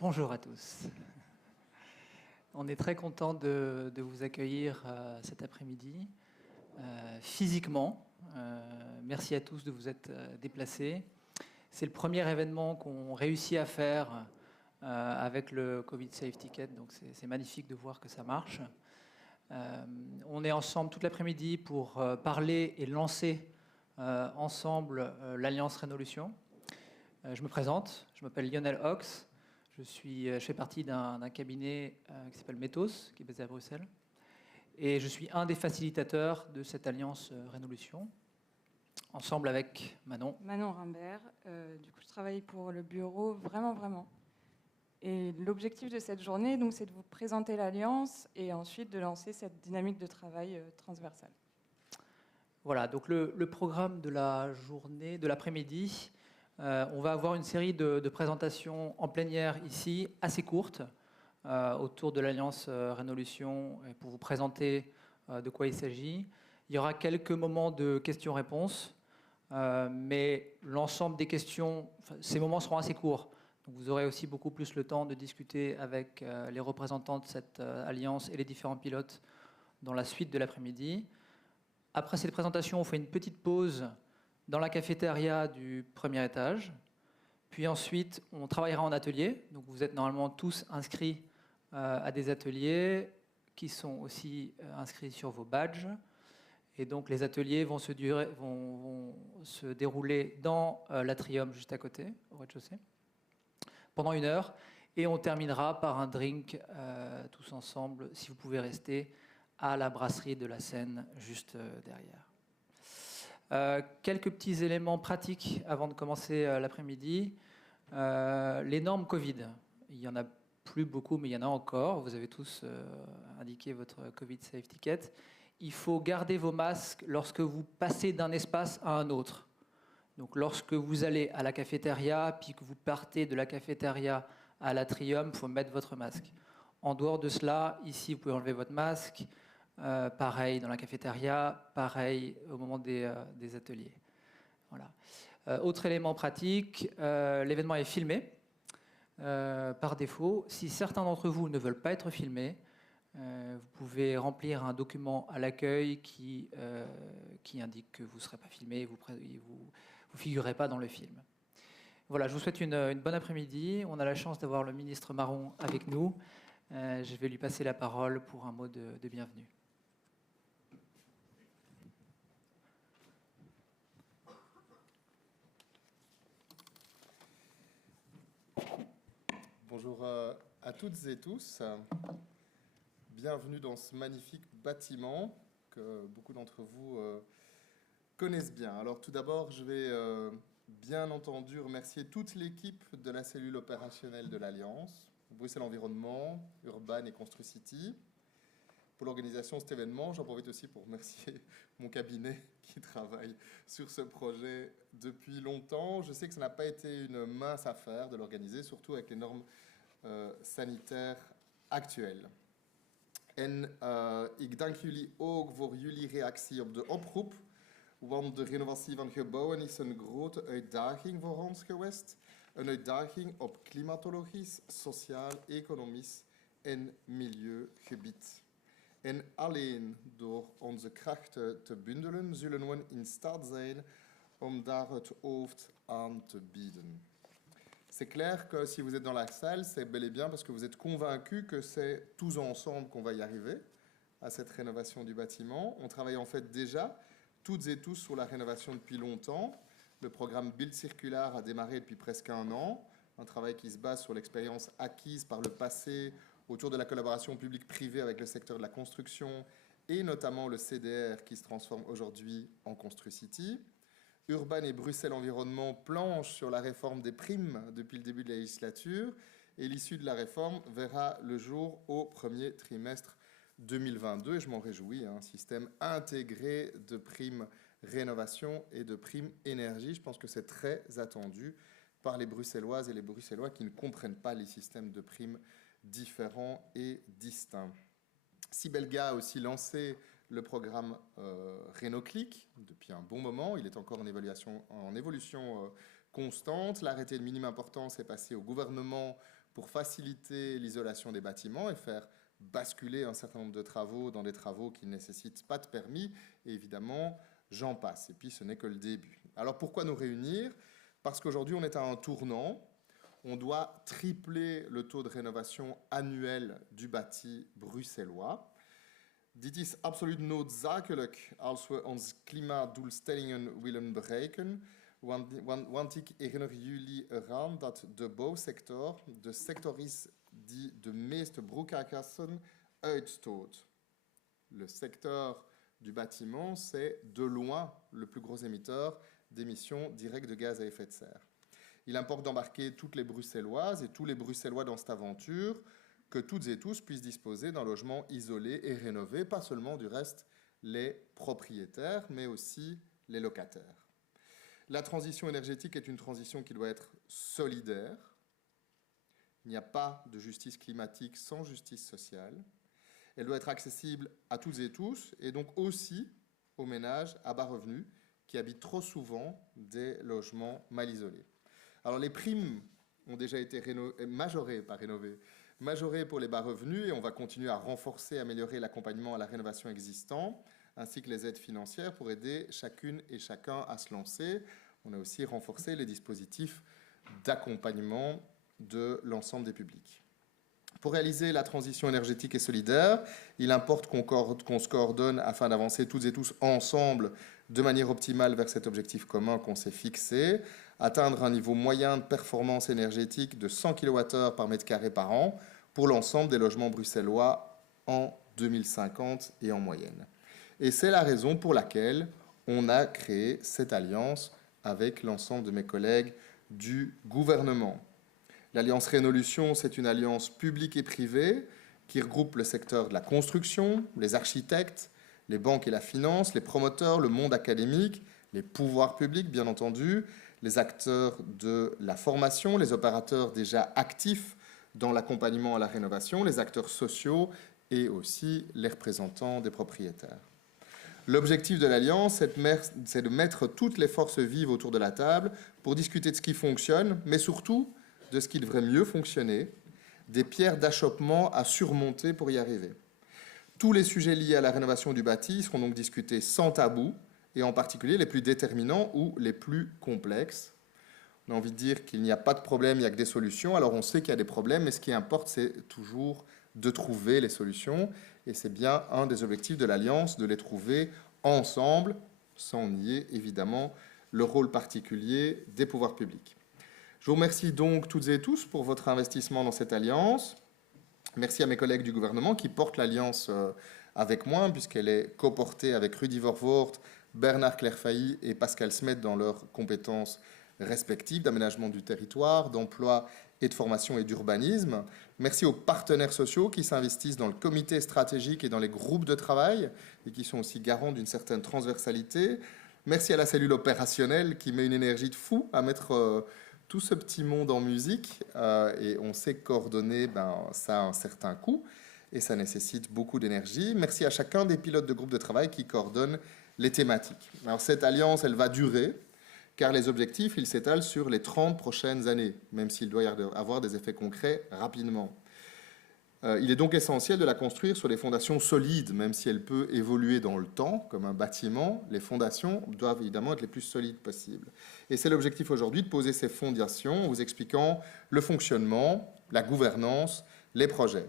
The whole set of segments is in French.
Bonjour à tous. On est très content de vous accueillir cet après-midi physiquement. Merci à tous de vous être déplacés. C'est le premier événement qu'on réussit à faire avec le Covid Safe Ticket, donc c'est magnifique de voir que ça marche. On est ensemble toute l'après-midi pour parler et lancer ensemble l'Alliance Rénolution. Je me présente, je m'appelle Lionel Ox. Je fais partie d'un cabinet qui s'appelle Métos, qui est basé à Bruxelles. Et je suis un des facilitateurs de cette Alliance Rénolution, ensemble avec Manon. Manon Rimbert. Du coup, je travaille pour le bureau vraiment. Et l'objectif de cette journée, donc, c'est de vous présenter l'Alliance et ensuite de lancer cette dynamique de travail transversale. Voilà, donc le programme de la journée, de l'après-midi, on va avoir une série de présentations en plénière ici, assez courtes, autour de l'Alliance Rénolution, pour vous présenter de quoi il s'agit. Il y aura quelques moments de questions-réponses, mais l'ensemble des questions, ces moments seront assez courts. Donc vous aurez aussi beaucoup plus le temps de discuter avec les représentants de cette alliance et les différents pilotes dans la suite de l'après-midi. Après cette présentation, on fait une petite pause dans la cafétéria du premier étage. Puis ensuite, on travaillera en atelier. Donc vous êtes normalement tous inscrits à des ateliers qui sont aussi inscrits sur vos badges. Et donc les ateliers vont se dérouler dans l'atrium juste à côté, au rez-de-chaussée, pendant 1 heure. Et on terminera par un drink tous ensemble, si vous pouvez rester, à la brasserie de la Seine, juste derrière. Quelques petits éléments pratiques avant de commencer l'après-midi. Les normes Covid. Il n'y en a plus beaucoup, mais il y en a encore. Vous avez tous indiqué votre Covid Safe Ticket. Il faut garder vos masques lorsque vous passez d'un espace à un autre. Donc lorsque vous allez à la cafétéria, puis que vous partez de la cafétéria à l'atrium, il faut mettre votre masque. En dehors de cela, ici, vous pouvez enlever votre masque. Pareil dans la cafétéria, pareil au moment des ateliers. Voilà. Autre élément pratique, l'événement est filmé par défaut. Si certains d'entre vous ne veulent pas être filmés, vous pouvez remplir un document à l'accueil qui indique que vous ne serez pas filmé, vous figurez pas dans le film. Voilà, je vous souhaite une bonne après-midi. On a la chance d'avoir le ministre Marron avec nous. Je vais lui passer la parole pour un mot de bienvenue. Bonjour à toutes et tous. Bienvenue dans ce magnifique bâtiment que beaucoup d'entre vous connaissent bien. Alors tout d'abord, je vais bien entendu remercier toute l'équipe de la cellule opérationnelle de l'Alliance, Bruxelles Environnement, Urban et Construcity. Pour l'organisation de cet événement, j'en profite aussi pour remercier mon cabinet qui travaille sur ce projet depuis longtemps. Je sais que ça n'a pas été une mince affaire de l'organiser, surtout avec les normes sanitaires actuelles. En ik dank jullie ook voor jullie reactie op de oproep, want de renovatie van gebouwen is een grote uitdaging voor ons geweest. Een uitdaging op klimatologisch, sociaal, economisch en milieugebied. En alleen door onze krachten te bundelen zullen we in staat zijn om daar het hoofd aan te bieden. C'est clair que si vous êtes dans la salle, c'est bel et bien parce que vous êtes convaincus que c'est tous ensemble qu'on va y arriver à cette rénovation du bâtiment. On travaille en fait déjà toutes et tous sur la rénovation depuis longtemps. Le programme Build Circular a démarré depuis presque 1 an, un travail qui se base sur l'expérience acquise par le passé autour de la collaboration publique-privée avec le secteur de la construction et notamment le CDR qui se transforme aujourd'hui en Construcity. Urban et Bruxelles Environnement planchent sur la réforme des primes depuis le début de la législature et l'issue de la réforme verra le jour au premier trimestre 2022 et je m'en réjouis, un système intégré de primes rénovation et de primes énergie. Je pense que c'est très attendu par les Bruxelloises et les Bruxellois qui ne comprennent pas les systèmes de primes différents et distincts. Sibelga a aussi lancé le programme Rénoclic depuis un bon moment. Il est encore en évolution constante. L'arrêté de minime importance est passé au gouvernement pour faciliter l'isolation des bâtiments et faire basculer un certain nombre de travaux dans des travaux qui ne nécessitent pas de permis. Et évidemment, j'en passe. Et puis, ce n'est que le début. Alors, pourquoi nous réunir? Parce qu'aujourd'hui, on est à un tournant. On doit tripler le taux de rénovation annuel du bâti bruxellois. Dit is absoluut noodzakelijk als we ons klimaatdoelstellingen willen bereiken. Want ik herinner jullie eraan dat de bouwsector de sector is die de meeste broeikasgassen uitstoot. Le secteur du bâtiment, c'est de loin le plus gros émetteur d'émissions directes de gaz à effet de serre. Il importe d'embarquer toutes les Bruxelloises et tous les Bruxellois dans cette aventure, que toutes et tous puissent disposer d'un logement isolé et rénové, pas seulement du reste les propriétaires, mais aussi les locataires. La transition énergétique est une transition qui doit être solidaire. Il n'y a pas de justice climatique sans justice sociale. Elle doit être accessible à toutes et tous, et donc aussi aux ménages à bas revenus qui habitent trop souvent des logements mal isolés. Alors les primes ont déjà été majorées pour les bas revenus, et on va continuer à renforcer et améliorer l'accompagnement à la rénovation existant, ainsi que les aides financières pour aider chacune et chacun à se lancer. On a aussi renforcé les dispositifs d'accompagnement de l'ensemble des publics. Pour réaliser la transition énergétique et solidaire, il importe qu'on se coordonne afin d'avancer toutes et tous ensemble de manière optimale vers cet objectif commun qu'on s'est fixé, atteindre un niveau moyen de performance énergétique de 100 kWh par mètre carré par an pour l'ensemble des logements bruxellois en 2050 et en moyenne. Et c'est la raison pour laquelle on a créé cette alliance avec l'ensemble de mes collègues du gouvernement. L'Alliance Rénolution, c'est une alliance publique et privée qui regroupe le secteur de la construction, les architectes, les banques et la finance, les promoteurs, le monde académique, les pouvoirs publics, bien entendu, les acteurs de la formation, les opérateurs déjà actifs dans l'accompagnement à la rénovation, les acteurs sociaux et aussi les représentants des propriétaires. L'objectif de l'Alliance, c'est de mettre toutes les forces vives autour de la table pour discuter de ce qui fonctionne, mais surtout de ce qui devrait mieux fonctionner, des pierres d'achoppement à surmonter pour y arriver. Tous les sujets liés à la rénovation du bâti seront donc discutés sans tabou, et en particulier les plus déterminants ou les plus complexes. On a envie de dire qu'il n'y a pas de problème, il n'y a que des solutions. Alors on sait qu'il y a des problèmes, mais ce qui importe, c'est toujours de trouver les solutions. Et c'est bien un des objectifs de l'Alliance, de les trouver ensemble, sans nier évidemment le rôle particulier des pouvoirs publics. Je vous remercie donc toutes et tous pour votre investissement dans cette alliance. Merci à mes collègues du gouvernement qui portent l'alliance avec moi, puisqu'elle est coportée avec Rudy Vervoort, Bernard Clairfailly et Pascal Smet dans leurs compétences respectives d'aménagement du territoire, d'emploi et de formation et d'urbanisme. Merci aux partenaires sociaux qui s'investissent dans le comité stratégique et dans les groupes de travail et qui sont aussi garants d'une certaine transversalité. Merci à la cellule opérationnelle qui met une énergie de fou à mettre tout ce petit monde en musique, et on sait que coordonner, ça a un certain coût et ça nécessite beaucoup d'énergie. Merci à chacun des pilotes de groupe de travail qui coordonnent les thématiques. Alors cette alliance, elle va durer, car les objectifs, ils s'étalent sur les 30 prochaines années, même s'il doit y avoir des effets concrets rapidement. Il est donc essentiel de la construire sur des fondations solides, même si elle peut évoluer dans le temps, comme un bâtiment. Les fondations doivent évidemment être les plus solides possibles. Et c'est l'objectif aujourd'hui de poser ces fondations en vous expliquant le fonctionnement, la gouvernance, les projets.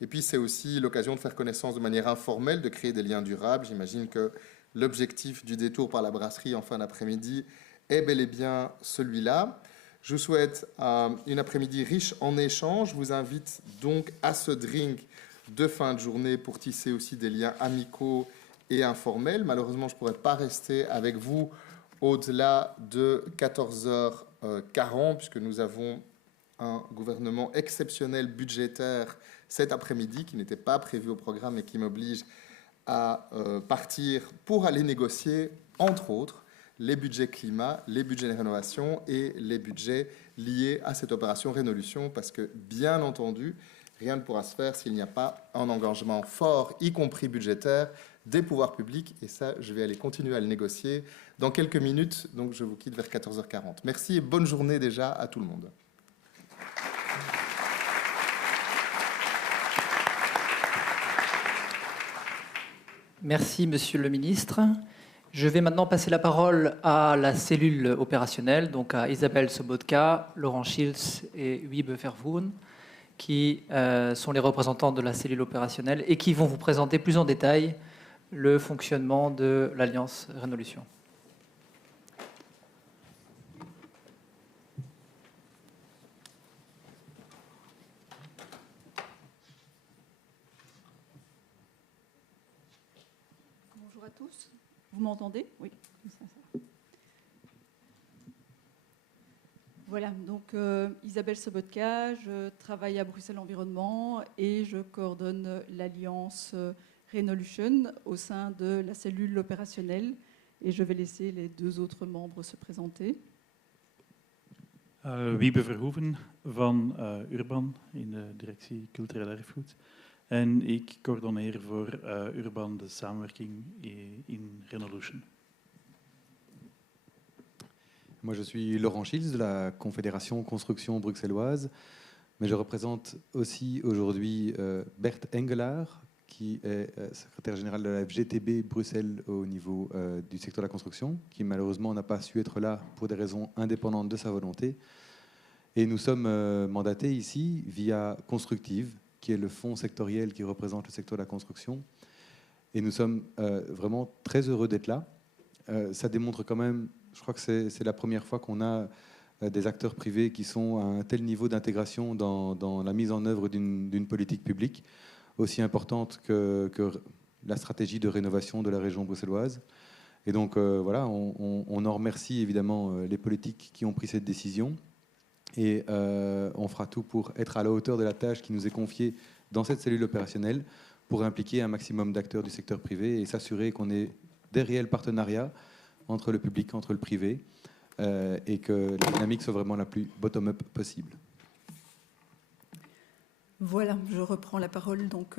Et puis c'est aussi l'occasion de faire connaissance de manière informelle, de créer des liens durables. J'imagine que l'objectif du détour par la brasserie en fin d'après-midi est bel et bien celui-là. Je vous souhaite une après-midi riche en échanges. Je vous invite donc à ce drink de fin de journée pour tisser aussi des liens amicaux et informels. Malheureusement, je ne pourrai pas rester avec vous au-delà de 14h40 puisque nous avons un gouvernement exceptionnel budgétaire cet après-midi qui n'était pas prévu au programme et qui m'oblige à partir pour aller négocier, entre autres, les budgets climat, les budgets de rénovation et les budgets liés à cette opération Rénolution, parce que, bien entendu, rien ne pourra se faire s'il n'y a pas un engagement fort, y compris budgétaire, des pouvoirs publics. Et ça, je vais aller continuer à le négocier dans quelques minutes. Donc, je vous quitte vers 14h40. Merci et bonne journée déjà à tout le monde. Merci, Monsieur le Ministre. Je vais maintenant passer la parole à la cellule opérationnelle, donc à Isabelle Sobotka, Laurent Schiltz et Wiebe Verhoeven, qui sont les représentants de la cellule opérationnelle et qui vont vous présenter plus en détail le fonctionnement de l'Alliance Rénolution. Bonjour à tous. Vous m'entendez? Oui. Voilà, donc Isabelle Sobotka, je travaille à Bruxelles Environnement et je coordonne l'Alliance Rénolution au sein de la cellule opérationnelle. Et je vais laisser les deux autres membres se présenter. Wiebe Verhoeven van Urban in de directie Cultureel Erfgoed. En ik coördineer voor Urban de samenwerking in Rénolution. Moi, je suis Laurent Schiltz de la Confédération Construction bruxelloise, mais je représente aussi aujourd'hui Bert Engelaar, qui est secrétaire général de la FGTB Bruxelles au niveau du secteur de la construction, qui malheureusement n'a pas su être là pour des raisons indépendantes de sa volonté. Et nous sommes mandatés ici via Constructive, qui est le fonds sectoriel qui représente le secteur de la construction. Et nous sommes vraiment très heureux d'être là. Ça démontre quand même, je crois que c'est la première fois qu'on a des acteurs privés qui sont à un tel niveau d'intégration dans la mise en œuvre d'une politique publique aussi importante que la stratégie de rénovation de la région bruxelloise. Et donc voilà, on en remercie évidemment les politiques qui ont pris cette décision. Et on fera tout pour être à la hauteur de la tâche qui nous est confiée dans cette cellule opérationnelle pour impliquer un maximum d'acteurs du secteur privé et s'assurer qu'on ait des réels partenariats entre le public, entre le privé, et que la dynamique soit vraiment la plus bottom-up possible. Voilà, je reprends la parole. Donc,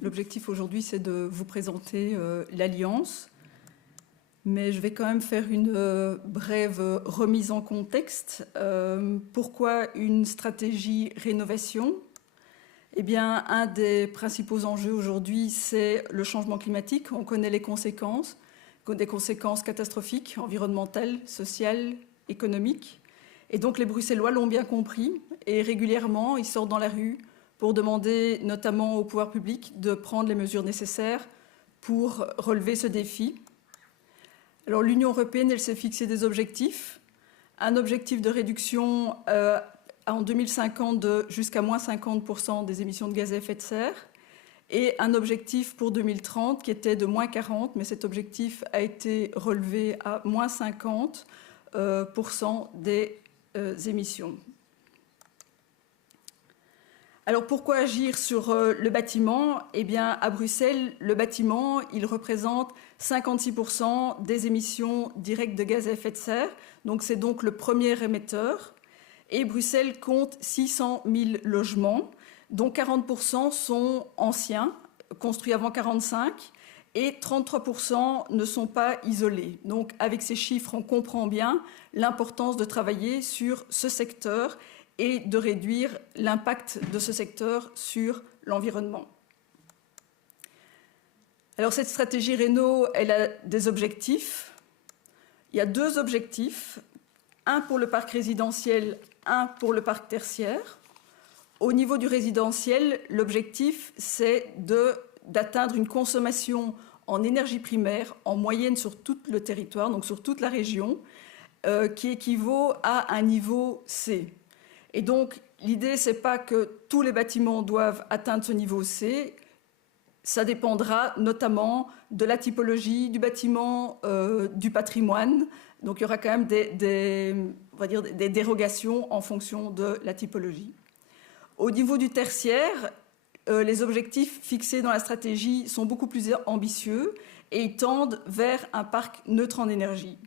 l'objectif aujourd'hui, c'est de vous présenter l'Alliance. Mais je vais quand même faire une brève remise en contexte. Pourquoi une stratégie rénovation? Eh bien, un des principaux enjeux aujourd'hui, c'est le changement climatique. On connaît les conséquences, des conséquences catastrophiques, environnementales, sociales, économiques. Et donc, les Bruxellois l'ont bien compris. Et régulièrement, ils sortent dans la rue pour demander, notamment au pouvoir public, de prendre les mesures nécessaires pour relever ce défi. Alors, l'Union européenne, elle s'est fixé des objectifs. Un objectif de réduction en 2050 de jusqu'à moins 50% des émissions de gaz à effet de serre et un objectif pour 2030 qui était de moins 40%, mais cet objectif a été relevé à moins 50% des émissions. Alors, pourquoi agir sur le bâtiment? Eh bien, à Bruxelles, le bâtiment, il représente 56% des émissions directes de gaz à effet de serre. Donc, c'est donc le premier émetteur. Et Bruxelles compte 600 000 logements, dont 40% sont anciens, construits avant 1945, et 33% ne sont pas isolés. Donc, avec ces chiffres, on comprend bien l'importance de travailler sur ce secteur et de réduire l'impact de ce secteur sur l'environnement. Alors, cette stratégie Réno, elle a des objectifs. Il y a deux objectifs, un pour le parc résidentiel, un pour le parc tertiaire. Au niveau du résidentiel, l'objectif, c'est d'atteindre une consommation en énergie primaire en moyenne sur tout le territoire, donc sur toute la région, qui équivaut à un niveau C. Et donc, l'idée, ce n'est pas que tous les bâtiments doivent atteindre ce niveau C. Ça dépendra notamment de la typologie du bâtiment, du patrimoine. Donc, il y aura quand même des dérogations en fonction de la typologie. Au niveau du tertiaire, les objectifs fixés dans la stratégie sont beaucoup plus ambitieux et ils tendent vers un parc neutre en énergie.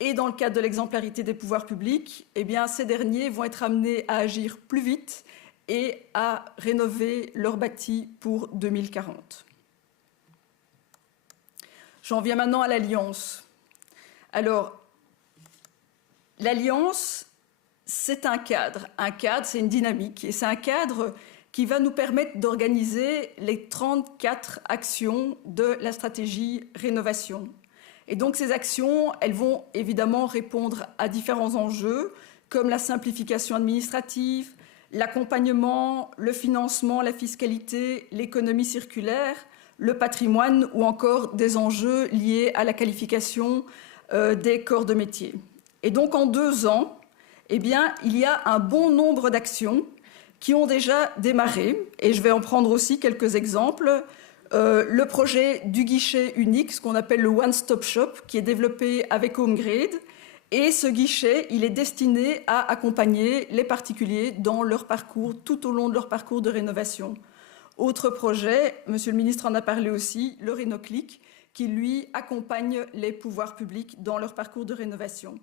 Et dans le cadre de l'exemplarité des pouvoirs publics, eh bien, ces derniers vont être amenés à agir plus vite et à rénover leur bâti pour 2040. J'en viens maintenant à l'Alliance. Alors, l'Alliance, c'est un cadre. Un cadre, c'est une dynamique. Et c'est un cadre qui va nous permettre d'organiser les 34 actions de la stratégie rénovation. Et donc, ces actions, elles vont évidemment répondre à différents enjeux, comme la simplification administrative, l'accompagnement, le financement, la fiscalité, l'économie circulaire, le patrimoine ou encore des enjeux liés à la qualification des corps de métier. Et donc en 2 ans, eh bien, il y a un bon nombre d'actions qui ont déjà démarré. Et je vais en prendre aussi quelques exemples. Le projet du guichet unique, ce qu'on appelle le One Stop Shop, qui est développé avec HomeGrade. Et ce guichet, il est destiné à accompagner les particuliers dans leur parcours, tout au long de leur parcours de rénovation. Autre projet, Monsieur le ministre en a parlé aussi, le Rénoclic, qui lui accompagne les pouvoirs publics dans leur parcours de rénovation.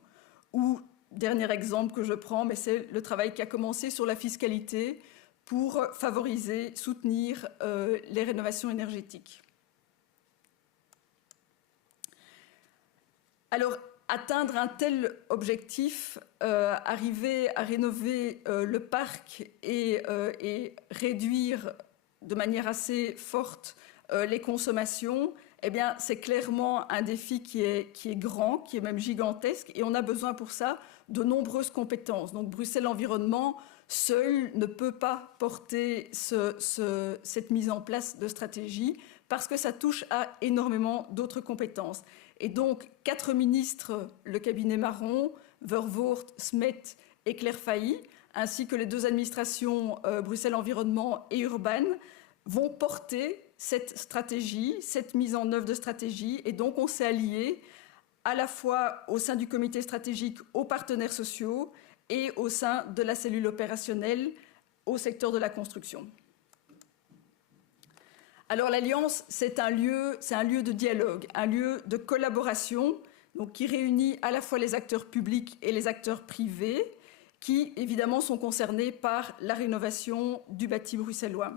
Ou, dernier exemple que je prends, mais c'est le travail qui a commencé sur la fiscalité pour favoriser, soutenir les rénovations énergétiques. Alors, atteindre un tel objectif, arriver à rénover le parc et réduire de manière assez forte les consommations, eh bien, c'est clairement un défi qui est grand, qui est même gigantesque, et on a besoin pour ça de nombreuses compétences. Donc, Bruxelles Environnement, seul, ne peut pas porter cette mise en place de stratégie parce que ça touche à énormément d'autres compétences. Et donc, 4 ministres, le cabinet Marron, Vervoort, Smet et Claire Failly, ainsi que les 2 administrations, Bruxelles Environnement et Urban, vont porter cette stratégie, cette mise en œuvre de stratégie. Et donc, on s'est alliés à la fois au sein du comité stratégique aux partenaires sociaux et au sein de la cellule opérationnelle au secteur de la construction. Alors l'Alliance, c'est un lieu de dialogue, un lieu de collaboration, donc qui réunit à la fois les acteurs publics et les acteurs privés, qui évidemment sont concernés par la rénovation du bâti bruxellois.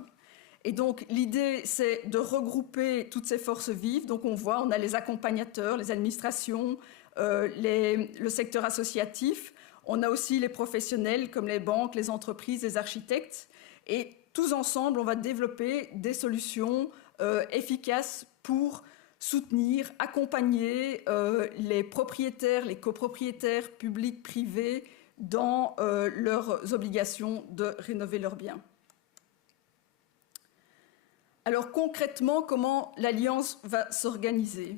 Et donc l'idée, c'est de regrouper toutes ces forces vives. Donc on a les accompagnateurs, les administrations, le secteur associatif. On a aussi les professionnels comme les banques, les entreprises, les architectes. Et tous ensemble, on va développer des solutions efficaces pour soutenir, accompagner les propriétaires, les copropriétaires publics, privés dans leurs obligations de rénover leurs biens. Alors concrètement, comment l'Alliance va s'organiser?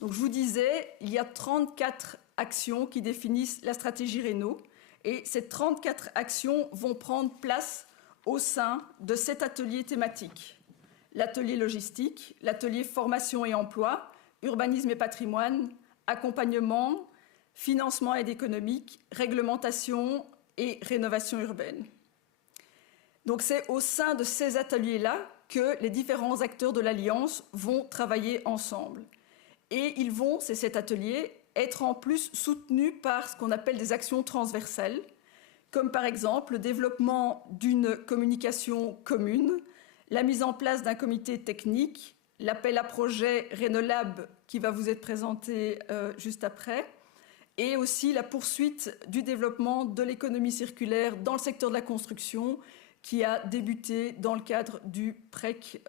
Donc je vous disais, il y a 34 actions qui définissent la stratégie Réno, et ces 34 actions vont prendre place au sein de 7 ateliers thématiques. L'atelier logistique, l'atelier formation et emploi, urbanisme et patrimoine, accompagnement, financement et aide économique, réglementation et rénovation urbaine. Donc c'est au sein de ces ateliers-là que les différents acteurs de l'Alliance vont travailler ensemble. Et ils vont, c'est cet atelier, être en plus soutenus par ce qu'on appelle des actions transversales, comme par exemple le développement d'une communication commune, la mise en place d'un comité technique, l'appel à projet Rénolab qui va vous être présenté juste après, et aussi la poursuite du développement de l'économie circulaire dans le secteur de la construction qui a débuté dans le cadre du PREC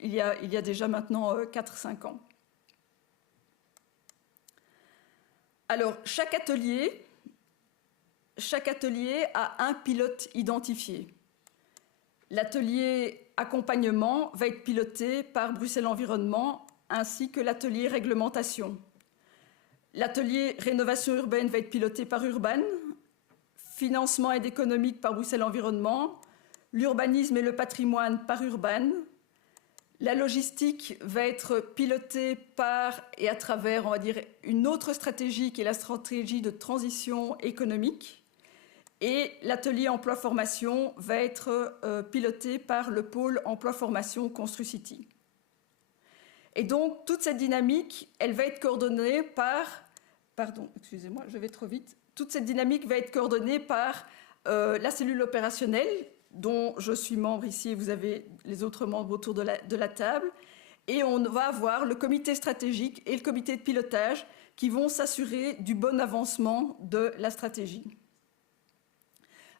il y a déjà maintenant 4-5 ans. Alors, chaque atelier a un pilote identifié. L'atelier accompagnement va être piloté par Bruxelles Environnement ainsi que l'atelier réglementation. L'atelier rénovation urbaine va être piloté par Urban, financement aide économique par Bruxelles Environnement, l'urbanisme et le patrimoine par Urban. La logistique va être pilotée par et à travers, on va dire, une autre stratégie qui est la stratégie de transition économique. Et l'atelier emploi-formation va être piloté par le pôle emploi-formation Construcity. Et donc, toute cette dynamique, elle va être coordonnée par... Pardon, excusez-moi, je vais trop vite. Toute cette dynamique va être coordonnée par la cellule opérationnelle, dont je suis membre ici, et vous avez les autres membres autour de la table. Et on va avoir le comité stratégique et le comité de pilotage qui vont s'assurer du bon avancement de la stratégie.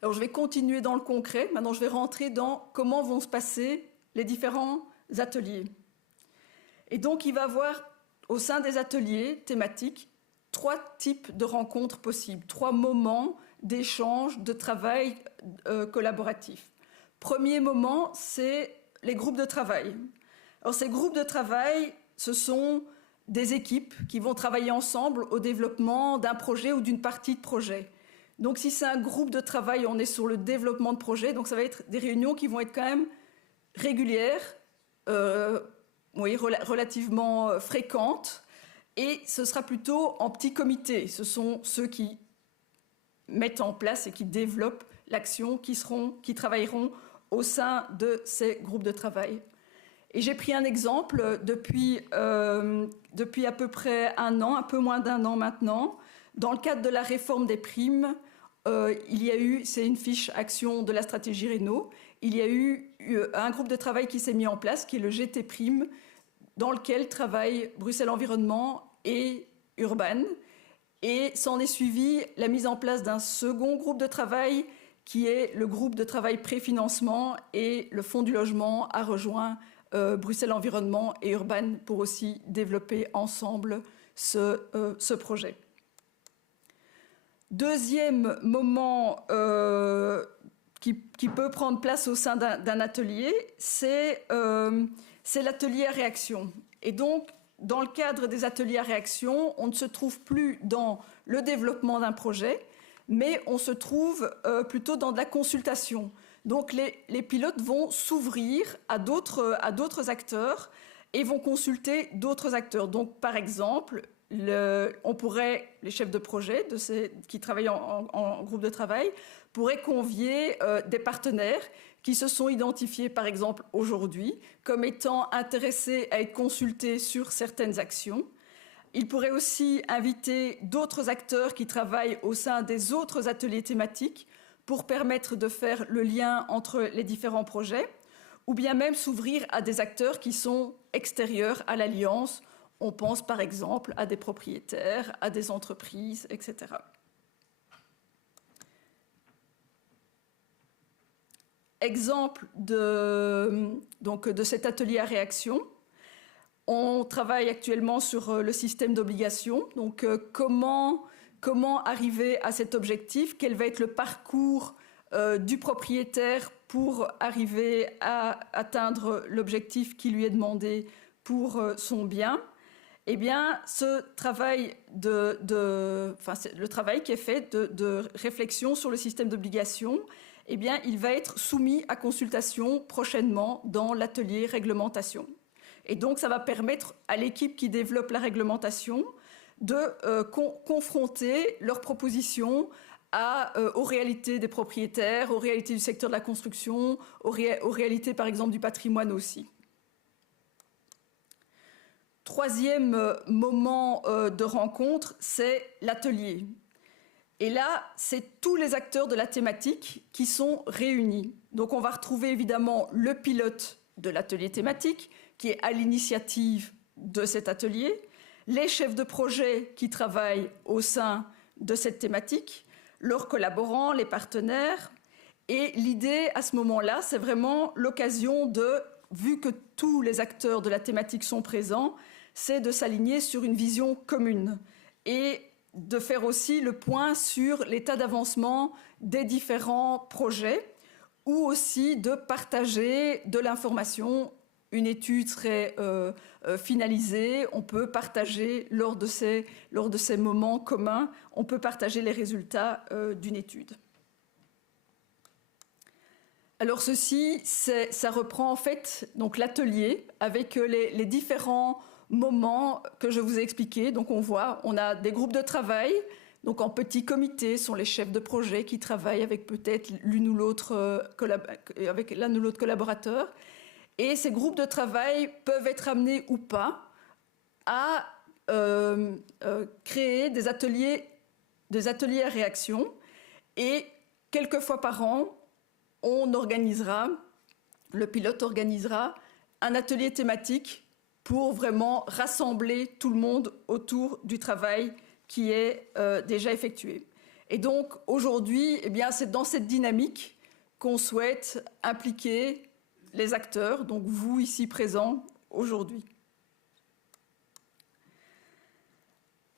Alors je vais continuer dans le concret. Maintenant, je vais rentrer dans comment vont se passer les différents ateliers. Et donc, il va y avoir au sein des ateliers thématiques 3 types de rencontres possibles, 3 moments d'échange, de travail collaboratif. Premier moment, c'est les groupes de travail. Alors, ces groupes de travail, ce sont des équipes qui vont travailler ensemble au développement d'un projet ou d'une partie de projet. Donc, si c'est un groupe de travail, on est sur le développement de projet. Donc, ça va être des réunions qui vont être quand même régulières, relativement fréquentes. Et ce sera plutôt en petits comités. Ce sont ceux qui mettent en place et qui développent l'action, qui travailleront au sein de ces groupes de travail. Et j'ai pris un exemple depuis à peu près 1 an, un peu moins d'1 an maintenant. Dans le cadre de la réforme des primes, il y a eu, c'est une fiche action de la stratégie Réno, il y a eu un groupe de travail qui s'est mis en place, qui est le GT Prime, dans lequel travaillent Bruxelles Environnement et Urban. Et s'en est suivi la mise en place d'un second groupe de travail, qui est le groupe de travail préfinancement, et le Fonds du logement a rejoint Bruxelles Environnement et Urban pour aussi développer ensemble ce projet. Deuxième moment qui peut prendre place au sein d'un atelier, c'est l'atelier à réaction. Et donc, dans le cadre des ateliers à réaction, on ne se trouve plus dans le développement d'un projet, mais on se trouve plutôt dans de la consultation. Donc les pilotes vont s'ouvrir à d'autres acteurs et vont consulter d'autres acteurs. Donc par exemple, les chefs de projet qui travaillent en groupe de travail pourraient convier des partenaires qui se sont identifiés par exemple aujourd'hui comme étant intéressés à être consultés sur certaines actions. Ils pourraient aussi inviter d'autres acteurs qui travaillent au sein des autres ateliers thématiques pour permettre de faire le lien entre les différents projets, ou bien même s'ouvrir à des acteurs qui sont extérieurs à l'Alliance. On pense par exemple à des propriétaires, à des entreprises, etc. Exemple de cet atelier à réaction. On travaille actuellement sur le système d'obligation. Donc, comment arriver à cet objectif? Quel va être le parcours du propriétaire pour arriver à atteindre l'objectif qui lui est demandé pour son bien? Eh bien, le travail qui est fait de réflexion sur le système d'obligation, eh bien, il va être soumis à consultation prochainement dans l'atelier réglementation. Et donc, ça va permettre à l'équipe qui développe la réglementation de confronter leurs propositions aux réalités des propriétaires, aux réalités du secteur de la construction, aux réalités, par exemple, du patrimoine aussi. Troisième moment de rencontre, c'est l'atelier. Et là, c'est tous les acteurs de la thématique qui sont réunis. Donc, on va retrouver évidemment le pilote de l'atelier thématique, qui est à l'initiative de cet atelier, les chefs de projet qui travaillent au sein de cette thématique, leurs collaborants, les partenaires. Et l'idée, à ce moment-là, c'est vraiment l'occasion vu que tous les acteurs de la thématique sont présents, c'est de s'aligner sur une vision commune et de faire aussi le point sur l'état d'avancement des différents projets ou aussi de partager de l'information. Une étude serait finalisée, on peut partager lors de ces moments communs, on peut partager les résultats d'une étude. Alors ceci, ça reprend en fait donc l'atelier avec les différents moments que je vous ai expliqués. Donc on a des groupes de travail, donc en petits comités sont les chefs de projet qui travaillent avec peut-être l'un ou l'autre collaborateur. Et ces groupes de travail peuvent être amenés ou pas à créer des ateliers à réaction. Et quelques fois par an, le pilote organisera un atelier thématique pour vraiment rassembler tout le monde autour du travail qui est déjà effectué. Et donc aujourd'hui, eh bien, c'est dans cette dynamique qu'on souhaite impliquer les acteurs, donc vous ici présents aujourd'hui.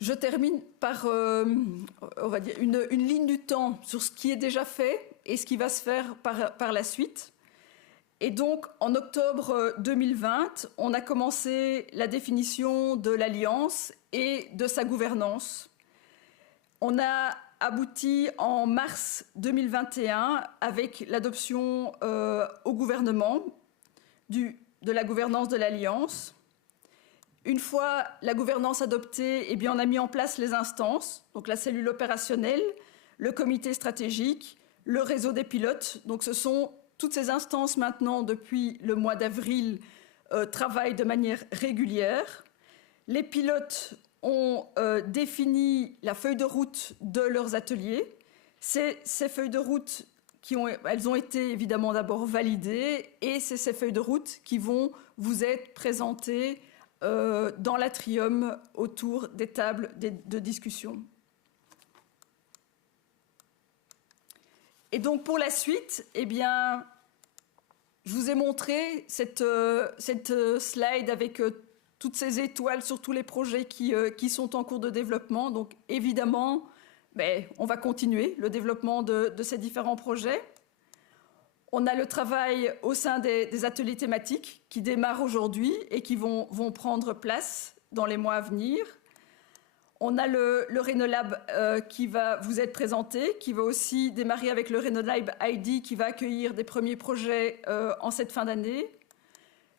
Je termine par on va dire une ligne du temps sur ce qui est déjà fait et ce qui va se faire par la suite. Et donc, en octobre 2020, on a commencé la définition de l'Alliance et de sa gouvernance. On a abouti en mars 2021 avec l'adoption au gouvernement de la gouvernance de l'Alliance. Une fois la gouvernance adoptée, eh bien, on a mis en place les instances, donc la cellule opérationnelle, le comité stratégique, le réseau des pilotes. Donc ce sont toutes ces instances maintenant, depuis le mois d'avril, travaillent de manière régulière. Les pilotes ont défini la feuille de route de leurs ateliers. Ces feuilles de route, elles ont été évidemment d'abord validées et c'est ces feuilles de route qui vont vous être présentées dans l'atrium autour des tables de discussion. Et donc pour la suite, eh bien, je vous ai montré cette slide avec toutes ces étoiles sur tous les projets qui sont en cours de développement. Donc évidemment, on va continuer le développement de ces différents projets. On a le travail au sein des ateliers thématiques qui démarrent aujourd'hui et qui vont prendre place dans les mois à venir. On a le Renolab qui va vous être présenté, qui va aussi démarrer avec le Renolab ID qui va accueillir des premiers projets en cette fin d'année.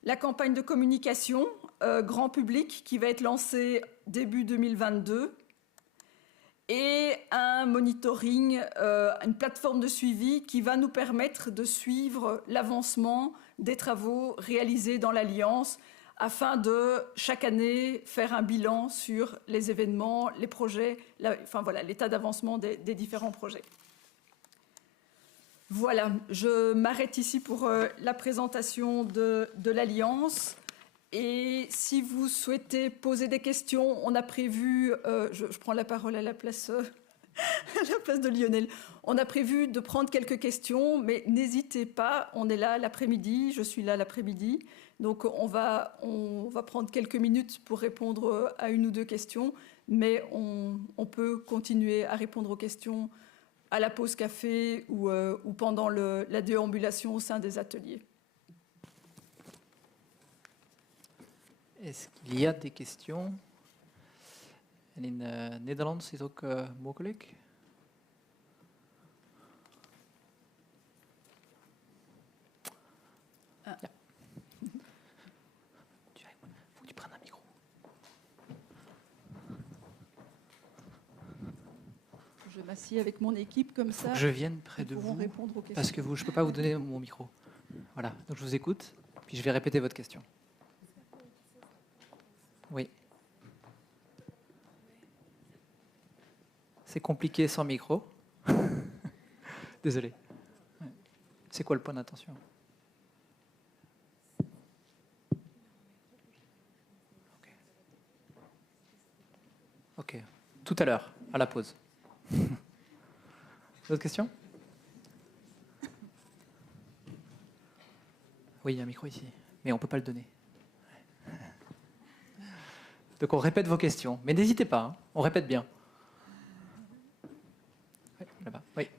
La campagne de communication grand public qui va être lancée début 2022. Et un monitoring, une plateforme de suivi qui va nous permettre de suivre l'avancement des travaux réalisés dans l'Alliance afin de, chaque année, faire un bilan sur les événements, les projets, l'état d'avancement des différents projets. Voilà, je m'arrête ici pour la présentation de l'Alliance. Et si vous souhaitez poser des questions, on a prévu, je prends la parole à la place de Lionel, on a prévu de prendre quelques questions, mais n'hésitez pas, on est là l'après-midi, je suis là l'après-midi, donc on va prendre quelques minutes pour répondre à une ou deux questions, mais on peut continuer à répondre aux questions à la pause café ou pendant la déambulation au sein des ateliers. Est-ce qu'il y a des questions? En in Nederlands is ook mogelijk. Ah. Ja. Faut que tu prennes un micro. Je m'assieds avec mon équipe comme ça. Faut que je vienne près de Nous pourrons vous répondre aux questions. parce que je ne peux pas vous donner mon micro. Voilà, donc je vous écoute, puis je vais répéter votre question. Oui. C'est compliqué sans micro. Désolé. C'est quoi le point d'attention? Ok. Tout à l'heure, à la pause. D'autres questions? Oui, il y a un micro ici, mais on ne peut pas le donner. Donc on répète vos questions, mais n'hésitez pas, hein, on répète bien. Oui, là-bas, oui.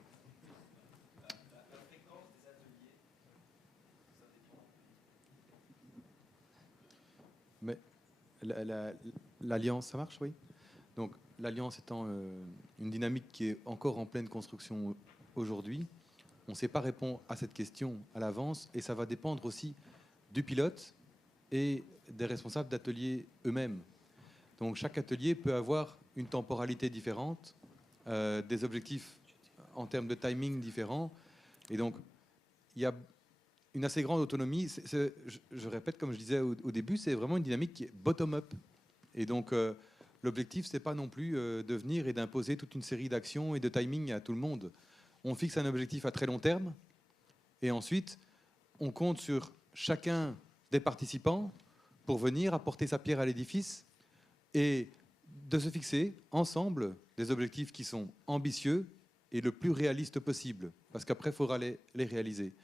Mais l'Alliance, ça marche, oui. Donc l'Alliance étant une dynamique qui est encore en pleine construction aujourd'hui, on ne sait pas répondre à cette question à l'avance et ça va dépendre aussi du pilote et des responsables d'ateliers eux-mêmes. Donc chaque atelier peut avoir une temporalité différente, des objectifs en termes de timing différents. Et donc, il y a une assez grande autonomie. Je répète, comme je disais au début, c'est vraiment une dynamique qui est bottom-up. Et donc, l'objectif, ce n'est pas non plus de venir et d'imposer toute une série d'actions et de timing à tout le monde. On fixe un objectif à très long terme. Et ensuite, on compte sur chacun des participants pour venir apporter sa pierre à l'édifice et de se fixer ensemble des objectifs qui sont ambitieux et le plus réalistes possible, parce qu'après, il faudra les réaliser.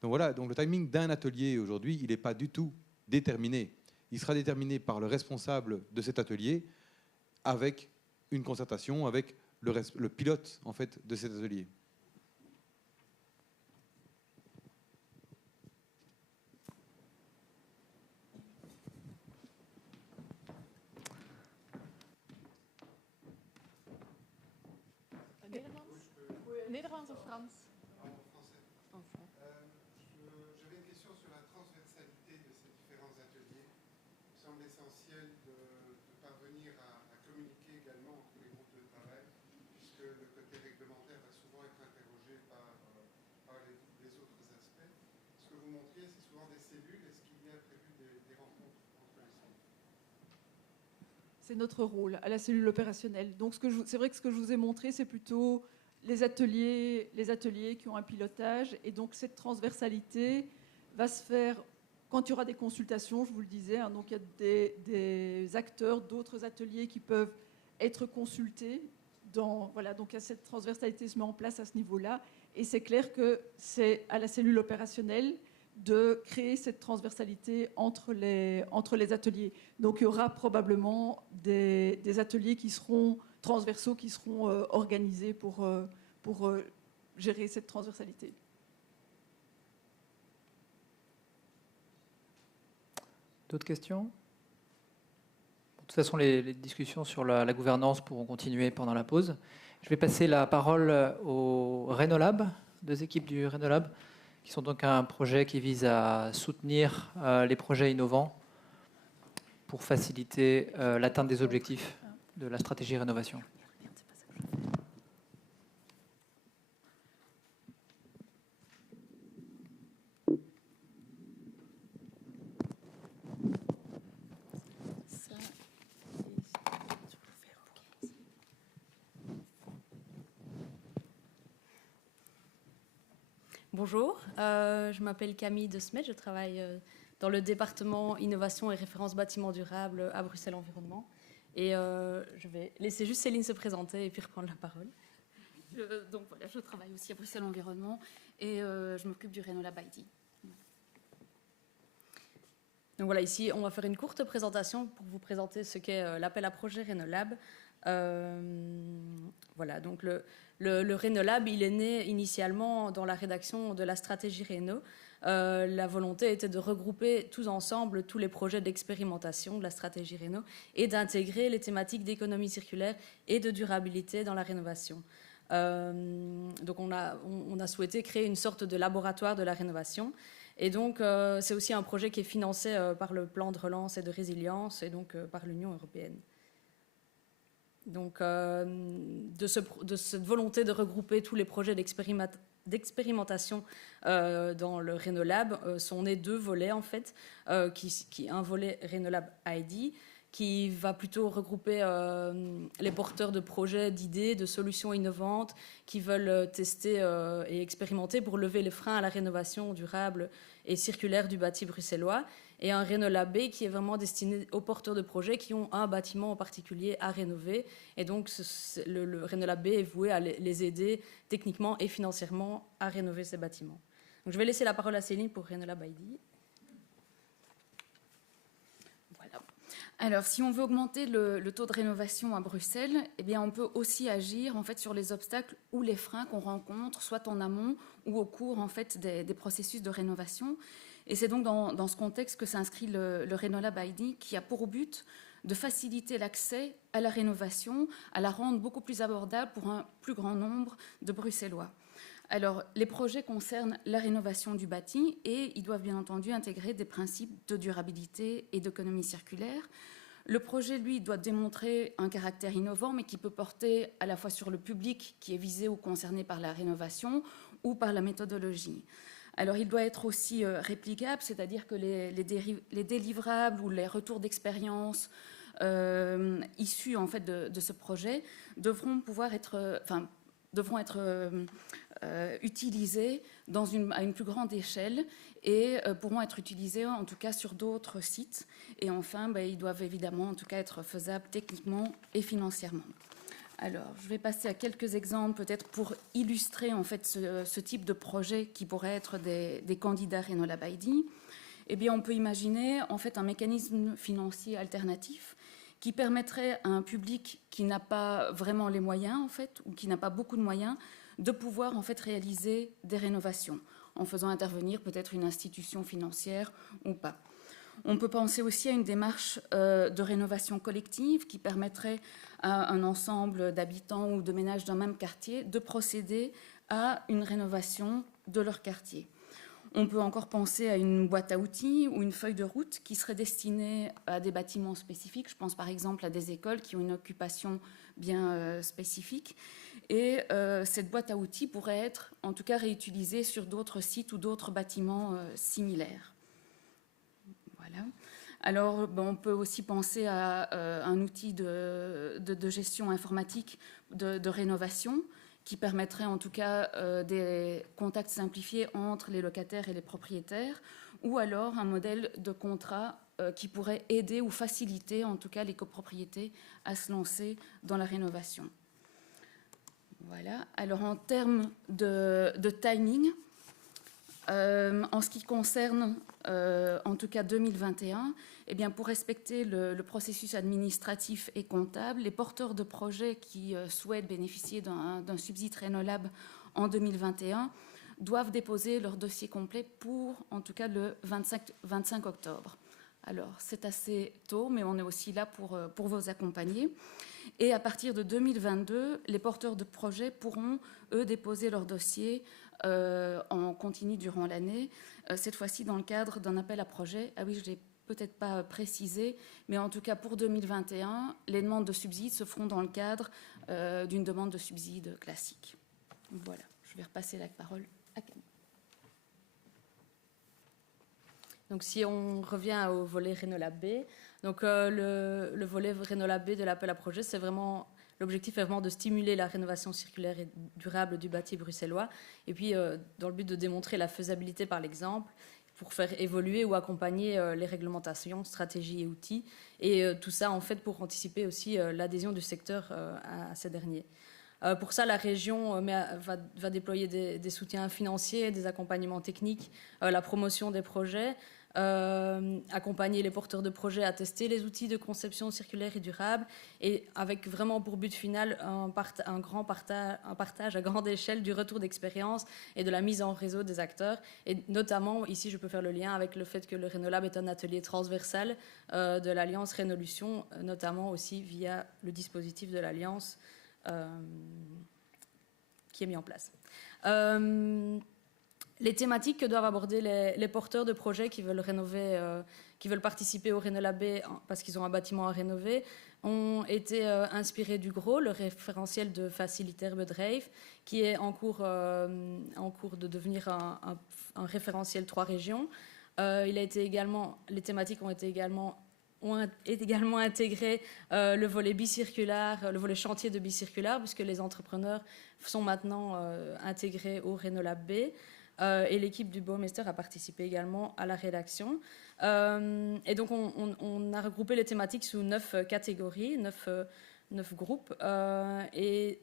Donc voilà, donc le timing d'un atelier aujourd'hui, il n'est pas du tout déterminé. Il sera déterminé par le responsable de cet atelier avec une concertation avec le pilote en fait, de cet atelier. Nederlands of Frans? J'avais une question sur la transversalité de ces différents ateliers. Il me semble essentiel de parvenir à communiquer également entre les groupes de travail, puisque le côté réglementaire va souvent être interrogé par les autres aspects. Ce que vous montriez, c'est souvent des cellules. Est-ce qu'il y a prévu des rencontres entre les cellules? C'est notre rôle à la cellule opérationnelle. Donc c'est vrai que ce que je vous ai montré, c'est plutôt les ateliers qui ont un pilotage. Et donc cette transversalité va se faire quand il y aura des consultations, je vous le disais. Hein, donc il y a des acteurs d'autres ateliers qui peuvent être consultés. Voilà, donc cette transversalité se met en place à ce niveau-là. Et c'est clair que c'est à la cellule opérationnelle de créer cette transversalité entre les ateliers. Donc il y aura probablement des ateliers qui seront transversaux, qui seront organisés pour gérer cette transversalité. D'autres questions? De toute façon, les discussions sur la gouvernance pourront continuer pendant la pause. Je vais passer la parole au Renolab, deux équipes du Renolab, qui sont donc un projet qui vise à soutenir les projets innovants pour faciliter l'atteinte des objectifs de la stratégie rénovation. Bonjour, je m'appelle Camille de Smet, je travaille dans le département Innovation et Référence Bâtiments Durables à Bruxelles Environnement. Et je vais laisser juste Céline se présenter et puis reprendre la parole. Donc voilà, je travaille aussi à Bruxelles Environnement et je m'occupe du Renolab ID. Donc voilà, ici on va faire une courte présentation pour vous présenter ce qu'est l'appel à projet Renolab. Voilà, donc le Renolab, il est né initialement dans la rédaction de la stratégie Réno. La volonté était de regrouper tous ensemble tous les projets d'expérimentation de la stratégie Réno et d'intégrer les thématiques d'économie circulaire et de durabilité dans la rénovation. Donc on a souhaité créer une sorte de laboratoire de la rénovation. Et donc c'est aussi un projet qui est financé par le plan de relance et de résilience et donc par l'Union européenne. Donc, de cette volonté de regrouper tous les projets d'expérimentation dans le Renolab sont nés deux volets en fait, un volet Renolab ID qui va plutôt regrouper les porteurs de projets, d'idées, de solutions innovantes qui veulent tester et expérimenter pour lever les freins à la rénovation durable et circulaire du bâti bruxellois. Et un Renolab B qui est vraiment destiné aux porteurs de projets qui ont un bâtiment en particulier à rénover. Et donc, le Renolab B est voué à les aider techniquement et financièrement à rénover ces bâtiments. Donc, je vais laisser la parole à Céline pour Renolab ID. Voilà. Alors, si on veut augmenter le taux de rénovation à Bruxelles, eh bien, on peut aussi agir en fait, sur les obstacles ou les freins qu'on rencontre, soit en amont ou au cours en fait, des processus de rénovation. Et c'est donc dans ce contexte que s'inscrit le Renolab ID qui a pour but de faciliter l'accès à la rénovation, à la rendre beaucoup plus abordable pour un plus grand nombre de Bruxellois. Alors, les projets concernent la rénovation du bâti et ils doivent bien entendu intégrer des principes de durabilité et d'économie circulaire. Le projet, lui, doit démontrer un caractère innovant, mais qui peut porter à la fois sur le public qui est visé ou concerné par la rénovation ou par la méthodologie. Alors, il doit être aussi réplicable, c'est-à-dire que les délivrables ou les retours d'expérience issus en fait, de ce projet devront être utilisés à une plus grande échelle et pourront être utilisés en tout cas sur d'autres sites. Et enfin, ils doivent évidemment en tout cas être faisables techniquement et financièrement. Alors, je vais passer à quelques exemples peut-être pour illustrer en fait ce type de projet qui pourrait être des candidats Renolab ID. Eh bien, on peut imaginer en fait un mécanisme financier alternatif qui permettrait à un public qui n'a pas vraiment les moyens en fait, ou qui n'a pas beaucoup de moyens, de pouvoir en fait réaliser des rénovations en faisant intervenir peut-être une institution financière ou pas. On peut penser aussi à une démarche de rénovation collective qui permettrait à un ensemble d'habitants ou de ménages d'un même quartier de procéder à une rénovation de leur quartier. On peut encore penser à une boîte à outils ou une feuille de route qui serait destinée à des bâtiments spécifiques. Je pense par exemple à des écoles qui ont une occupation bien spécifique. Et cette boîte à outils pourrait être en tout cas réutilisée sur d'autres sites ou d'autres bâtiments similaires. Voilà. Alors, on peut aussi penser à un outil de gestion informatique de rénovation qui permettrait en tout cas des contacts simplifiés entre les locataires et les propriétaires, ou alors un modèle de contrat qui pourrait aider ou faciliter en tout cas les copropriétés à se lancer dans la rénovation. Voilà. Alors en termes de timing, en ce qui concerne en tout cas 2021, eh bien, pour respecter le processus administratif et comptable, les porteurs de projets qui souhaitent bénéficier d'un subside Renolab en 2021 doivent déposer leur dossier complet pour en tout cas le 25 octobre. Alors c'est assez tôt, mais on est aussi là pour vous accompagner. Et à partir de 2022, les porteurs de projets pourront, eux, déposer leur dossier en continu durant l'année, cette fois-ci dans le cadre d'un appel à projet. Ah oui, je ne l'ai peut-être pas précisé, mais en tout cas pour 2021, les demandes de subsides se feront dans le cadre d'une demande de subside classique. Voilà, je vais repasser la parole à Camille. Donc si on revient au volet Renolab B, donc le volet Renolab B de l'appel à projet, c'est vraiment... L'objectif est vraiment de stimuler la rénovation circulaire et durable du bâti bruxellois, et puis dans le but de démontrer la faisabilité par l'exemple, pour faire évoluer ou accompagner les réglementations, stratégies et outils, et tout ça en fait pour anticiper aussi l'adhésion du secteur à ces derniers. Pour ça, la région va déployer des soutiens financiers, des accompagnements techniques, la promotion des projets, accompagner les porteurs de projets à tester les outils de conception circulaire et durable, et avec vraiment pour but final un partage à grande échelle du retour d'expérience et de la mise en réseau des acteurs. Et notamment, ici, je peux faire le lien avec le fait que le Renolab est un atelier transversal de l'Alliance Rénolution, notamment aussi via le dispositif de l'Alliance qui est mis en place. Les thématiques que doivent aborder les porteurs de projets qui veulent rénover, qui veulent participer au Renolab B parce qu'ils ont un bâtiment à rénover, ont été inspirées du GRO, le référentiel de facilitaire bedrijf, qui est en cours de devenir un référentiel 3 régions. Les thématiques ont également intégré le volet bicirculaire, le volet chantier de bicirculaire, puisque les entrepreneurs sont maintenant intégrés au Renolab B. Et l'équipe du Baumeister a participé également à la rédaction. Et donc, on a regroupé les thématiques sous 9 catégories, 9 groupes, avec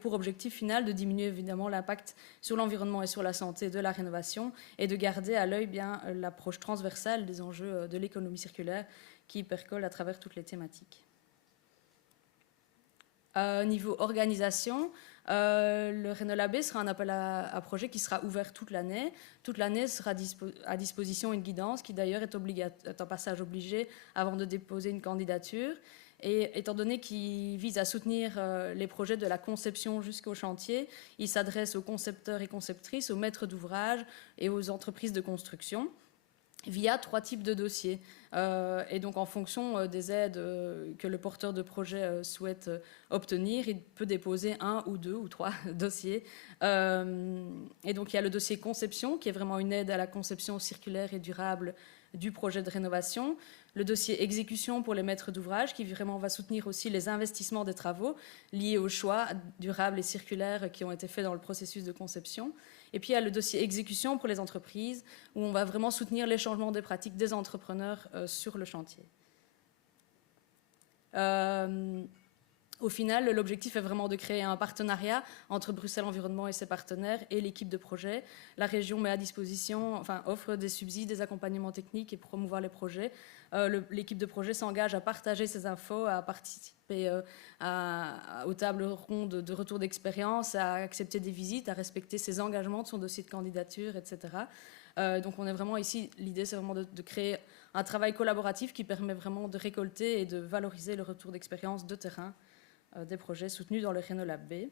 pour objectif final de diminuer évidemment l'impact sur l'environnement et sur la santé de la rénovation et de garder à l'œil bien l'approche transversale des enjeux de l'économie circulaire qui percole à travers toutes les thématiques. Niveau organisation, le Renolab B sera un appel à projet qui sera ouvert toute l'année. Toute l'année sera à disposition une guidance qui d'ailleurs est un passage obligé avant de déposer une candidature. Et étant donné qu'il vise à soutenir les projets de la conception jusqu'au chantier, il s'adresse aux concepteurs et conceptrices, aux maîtres d'ouvrage et aux entreprises de construction via 3 types de dossiers. Et donc, en fonction des aides que le porteur de projet souhaite obtenir, il peut déposer 1 ou 2 ou 3 dossiers. Et donc, il y a le dossier conception, qui est vraiment une aide à la conception circulaire et durable du projet de rénovation. le dossier exécution pour les maîtres d'ouvrage, qui vraiment va soutenir aussi les investissements des travaux liés aux choix durables et circulaires qui ont été faits dans le processus de conception. Et puis il y a le dossier exécution pour les entreprises, où on va vraiment soutenir les changements des pratiques des entrepreneurs sur le chantier. Au final, l'objectif est vraiment de créer un partenariat entre Bruxelles Environnement et ses partenaires et l'équipe de projet. La région met à disposition, enfin, offre des subsides, des accompagnements techniques et promouvoir les projets. L'équipe de projet s'engage à partager ces infos, à participer aux tables rondes de retour d'expérience, à accepter des visites, à respecter ses engagements de son dossier de candidature, etc. Donc on est vraiment ici, l'idée c'est vraiment de créer un travail collaboratif qui permet vraiment de récolter et de valoriser le retour d'expérience de terrain des projets soutenus dans le Renolab B.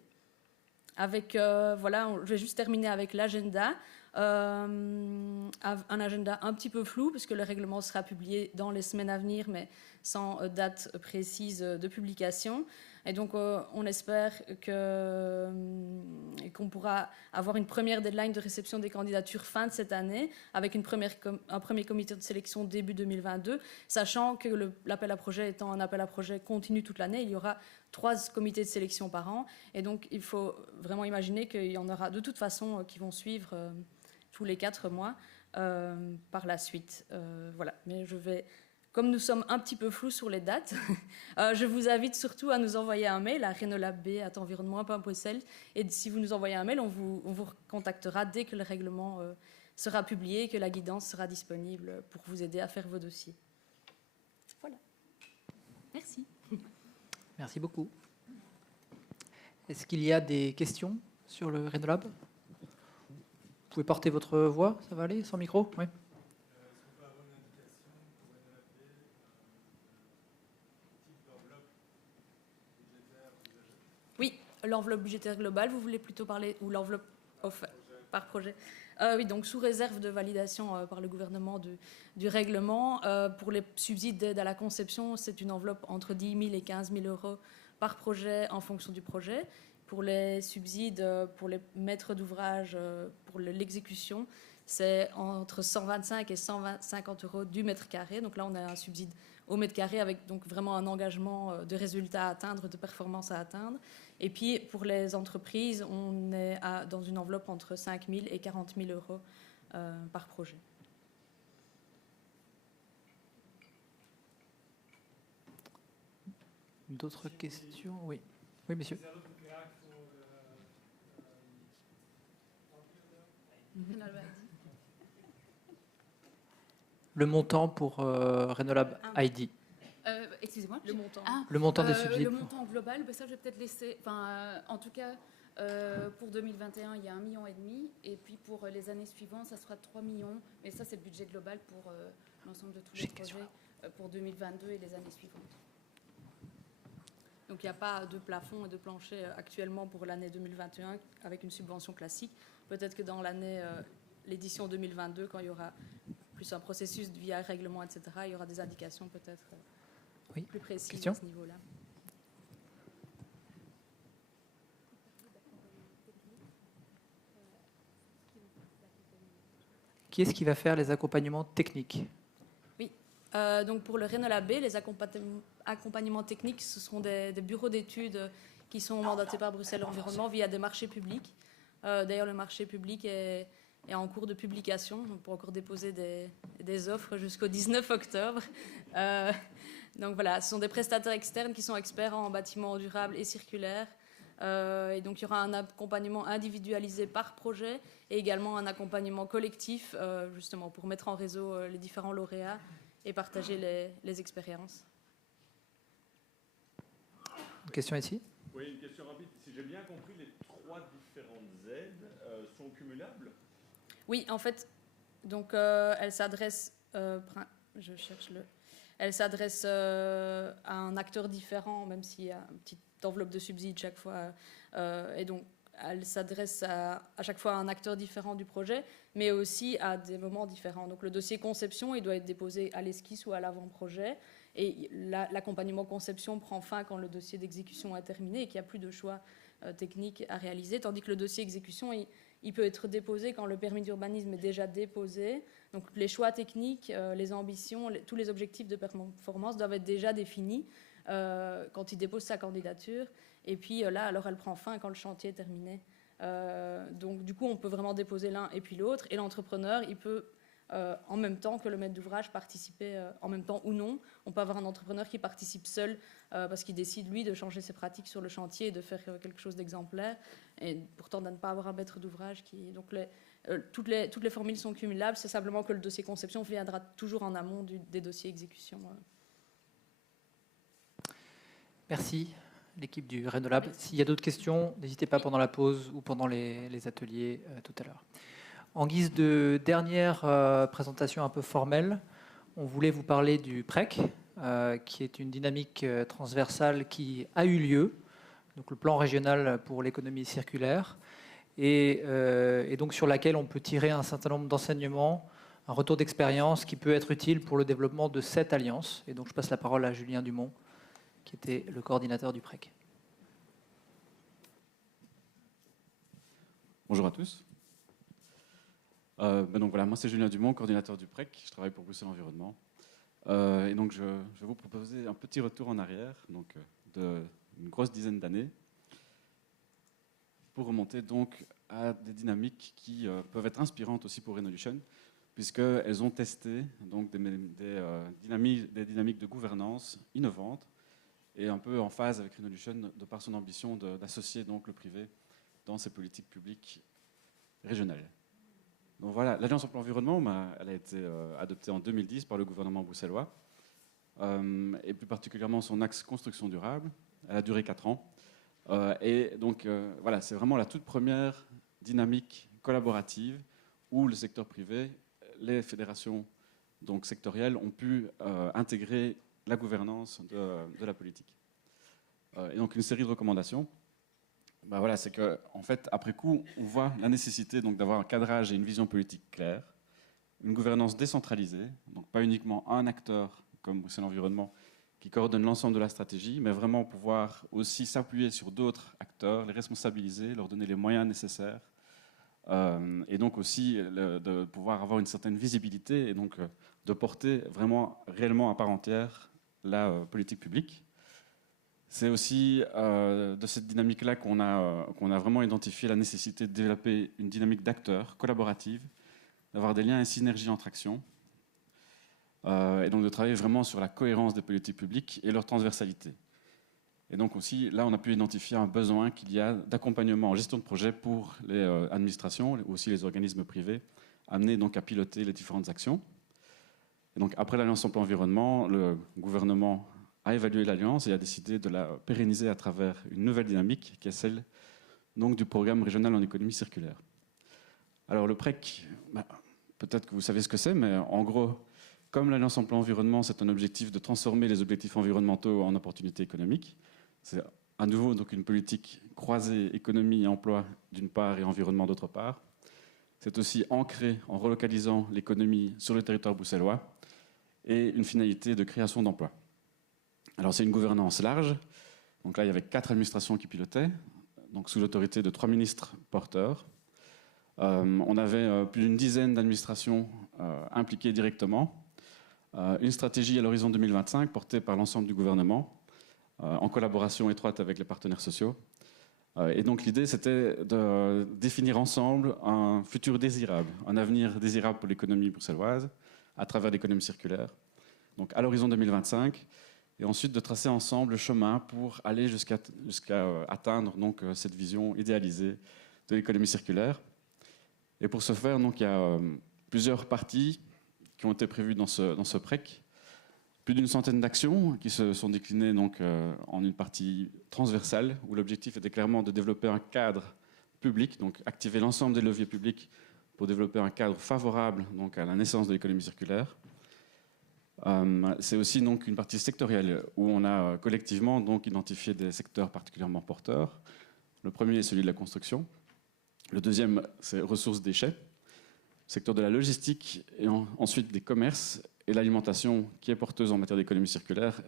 Avec, voilà, je vais juste terminer avec l'agenda. Un agenda un petit peu flou, puisque le règlement sera publié dans les semaines à venir, mais sans date précise de publication. Et donc, on espère qu'on pourra avoir une première deadline de réception des candidatures fin de cette année, avec un premier comité de sélection début 2022, sachant que l'appel à projet étant un appel à projet continu toute l'année, il y aura 3 comités de sélection par an. Et donc, il faut vraiment imaginer qu'il y en aura de toute façon qui vont suivre tous les 4 mois par la suite. Voilà. Mais comme nous sommes un petit peu flous sur les dates, je vous invite surtout à nous envoyer un mail à renolabb@environnement.bruxelles. Et si vous nous envoyez un mail, on vous contactera dès que le règlement sera publié et que la guidance sera disponible pour vous aider à faire vos dossiers. Voilà. Merci. Merci beaucoup. Est-ce qu'il y a des questions sur le Renolab? Vous pouvez porter votre voix, ça va aller, sans micro? Oui. Oui, l'enveloppe budgétaire globale, vous voulez plutôt parler, ou l'enveloppe par projet? Oui, donc sous réserve de validation par le gouvernement du règlement. Pour les subsides d'aide à la conception, c'est une enveloppe entre 10 000 et 15 000 euros par projet en fonction du projet. Pour les subsides, pour les maîtres d'ouvrage, pour l'exécution, c'est entre 125 et 150 euros du mètre carré. Donc là, on a un subside au mètre carré avec donc vraiment un engagement de résultats à atteindre, de performance à atteindre. Et puis pour les entreprises, on est dans une enveloppe entre 5 000 et 40 000 euros par projet. D'autres questions? Oui. Oui, monsieur. Le montant pour Renolab ID. Excusez-moi. Le montant. Le montant des subsides. Le montant global, ça je vais peut-être laisser. En tout cas, pour 2021, il y a 1,5 million. Et puis pour les années suivantes, ça sera 3 millions. Mais ça, c'est le budget global pour l'ensemble de tous les projets pour 2022 et les années suivantes. Donc il n'y a pas de plafond et de plancher actuellement pour l'année 2021 avec une subvention classique. Peut-être que dans l'édition 2022, quand il y aura plus un processus via règlement, etc., il y aura des indications peut-être plus précises à ce niveau-là. Qui est-ce qui va faire les accompagnements techniques? Oui, donc pour le Renolab B, les accompagnements techniques, ce sont des bureaux d'études qui sont mandatés par Bruxelles Environnement via des marchés publics. D'ailleurs, le marché public est en cours de publication. On peut encore déposer des offres jusqu'au 19 octobre. Donc voilà, ce sont des prestataires externes qui sont experts en bâtiments durables et circulaires. Et donc il y aura un accompagnement individualisé par projet et également un accompagnement collectif, justement pour mettre en réseau les différents lauréats et partager les expériences. Une question ici? Oui, une question rapide. Si j'ai bien compris, les 3 différentes aides sont cumulables? Oui, en fait, donc elle s'adresse, elle s'adresse à un acteur différent, même s'il y a une petite enveloppe de subsides chaque fois, et donc elle s'adresse à chaque fois à un acteur différent du projet, mais aussi à des moments différents. Donc le dossier conception, il doit être déposé à l'esquisse ou à l'avant-projet, et l'accompagnement conception prend fin quand le dossier d'exécution est terminé et qu'il n'y a plus de choix techniques à réaliser, tandis que le dossier exécution, il peut être déposé quand le permis d'urbanisme est déjà déposé. Donc les choix techniques, les ambitions, tous les objectifs de performance doivent être déjà définis quand il dépose sa candidature. Et puis là, alors elle prend fin quand le chantier est terminé. Donc du coup, on peut vraiment déposer l'un et puis l'autre. Et l'entrepreneur, il peut, en même temps que le maître d'ouvrage, participer en même temps ou non. On peut avoir un entrepreneur qui participe seul parce qu'il décide, lui, de changer ses pratiques sur le chantier et de faire quelque chose d'exemplaire. Et pourtant, de ne pas avoir un maître d'ouvrage qui... Donc toutes les formules sont cumulables. C'est simplement que le dossier conception viendra toujours en amont des dossiers exécution. Merci, l'équipe du Renolab. S'il y a d'autres questions, n'hésitez pas pendant la pause ou pendant les ateliers tout à l'heure. En guise de dernière présentation un peu formelle, on voulait vous parler du PREC, qui est une dynamique transversale qui a eu lieu, donc le plan régional pour l'économie circulaire, et donc sur laquelle on peut tirer un certain nombre d'enseignements, un retour d'expérience qui peut être utile pour le développement de cette alliance. Et donc je passe la parole à Julien Dumont, qui était le coordinateur du PREC. Bonjour à tous. Donc voilà, moi c'est Julien Dumont, coordinateur du PREC. Je travaille pour Bruxelles Environnement. Et donc je vais vous proposer un petit retour en arrière, donc d'une grosse dizaine d'années, pour remonter donc à des dynamiques qui peuvent être inspirantes aussi pour Renolution, puisqu'elles ont testé donc des dynamiques de gouvernance innovantes et un peu en phase avec Renolution de par son ambition d'associer donc le privé dans ses politiques publiques régionales. Donc voilà, l'Alliance pour l'environnement, elle a été adoptée en 2010 par le gouvernement bruxellois, et plus particulièrement son axe construction durable. Elle a duré 4 ans. Et donc voilà, c'est vraiment la toute première dynamique collaborative où le secteur privé, les fédérations donc sectorielles ont pu intégrer la gouvernance de la politique. Et donc une série de recommandations. Voilà, c'est qu'en fait, après coup, on voit la nécessité donc d'avoir un cadrage et une vision politique claire, une gouvernance décentralisée, donc pas uniquement un acteur comme Bruxelles Environnement qui coordonne l'ensemble de la stratégie, mais vraiment pouvoir aussi s'appuyer sur d'autres acteurs, les responsabiliser, leur donner les moyens nécessaires, et donc aussi de pouvoir avoir une certaine visibilité et donc de porter vraiment réellement à part entière la politique publique. C'est aussi de cette dynamique-là qu'on a vraiment identifié la nécessité de développer une dynamique d'acteurs collaborative, d'avoir des liens et synergies entre actions, et donc de travailler vraiment sur la cohérence des politiques publiques et leur transversalité. Et donc aussi, là, on a pu identifier un besoin qu'il y a d'accompagnement en gestion de projet pour les administrations, ou aussi les organismes privés, amenés donc à piloter les différentes actions. Et donc après l'Alliance Emploi Environnement, le gouvernement a évalué l'Alliance et a décidé de la pérenniser à travers une nouvelle dynamique qui est celle donc, du programme régional en économie circulaire. Alors le PREC, peut-être que vous savez ce que c'est, mais en gros, comme l'Alliance Emploi Environnement, c'est un objectif de transformer les objectifs environnementaux en opportunités économiques. C'est à nouveau donc, une politique croisée économie et emploi d'une part et environnement d'autre part. C'est aussi ancré en relocalisant l'économie sur le territoire bruxellois et une finalité de création d'emplois. Alors c'est une gouvernance large, donc là il y avait 4 administrations qui pilotaient, donc sous l'autorité de 3 ministres porteurs. On avait plus d'une dizaine d'administrations impliquées directement, une stratégie à l'horizon 2025 portée par l'ensemble du gouvernement, en collaboration étroite avec les partenaires sociaux. Et donc l'idée c'était de définir ensemble un futur désirable, un avenir désirable pour l'économie bruxelloise à travers l'économie circulaire, donc à l'horizon 2025. Et ensuite de tracer ensemble le chemin pour aller jusqu'à atteindre donc, cette vision idéalisée de l'économie circulaire. Et pour ce faire, donc, il y a plusieurs parties qui ont été prévues dans ce PREC. Plus d'une centaine d'actions qui se sont déclinées donc, en une partie transversale, où l'objectif était clairement de développer un cadre public, donc activer l'ensemble des leviers publics pour développer un cadre favorable donc, à la naissance de l'économie circulaire. C'est aussi donc une partie sectorielle où on a collectivement donc identifié des secteurs particulièrement porteurs. Le premier est celui de la construction. Le deuxième, c'est ressources déchets. Secteur de la logistique et ensuite des commerces et l'alimentation qui est porteuse en matière d'économie circulaire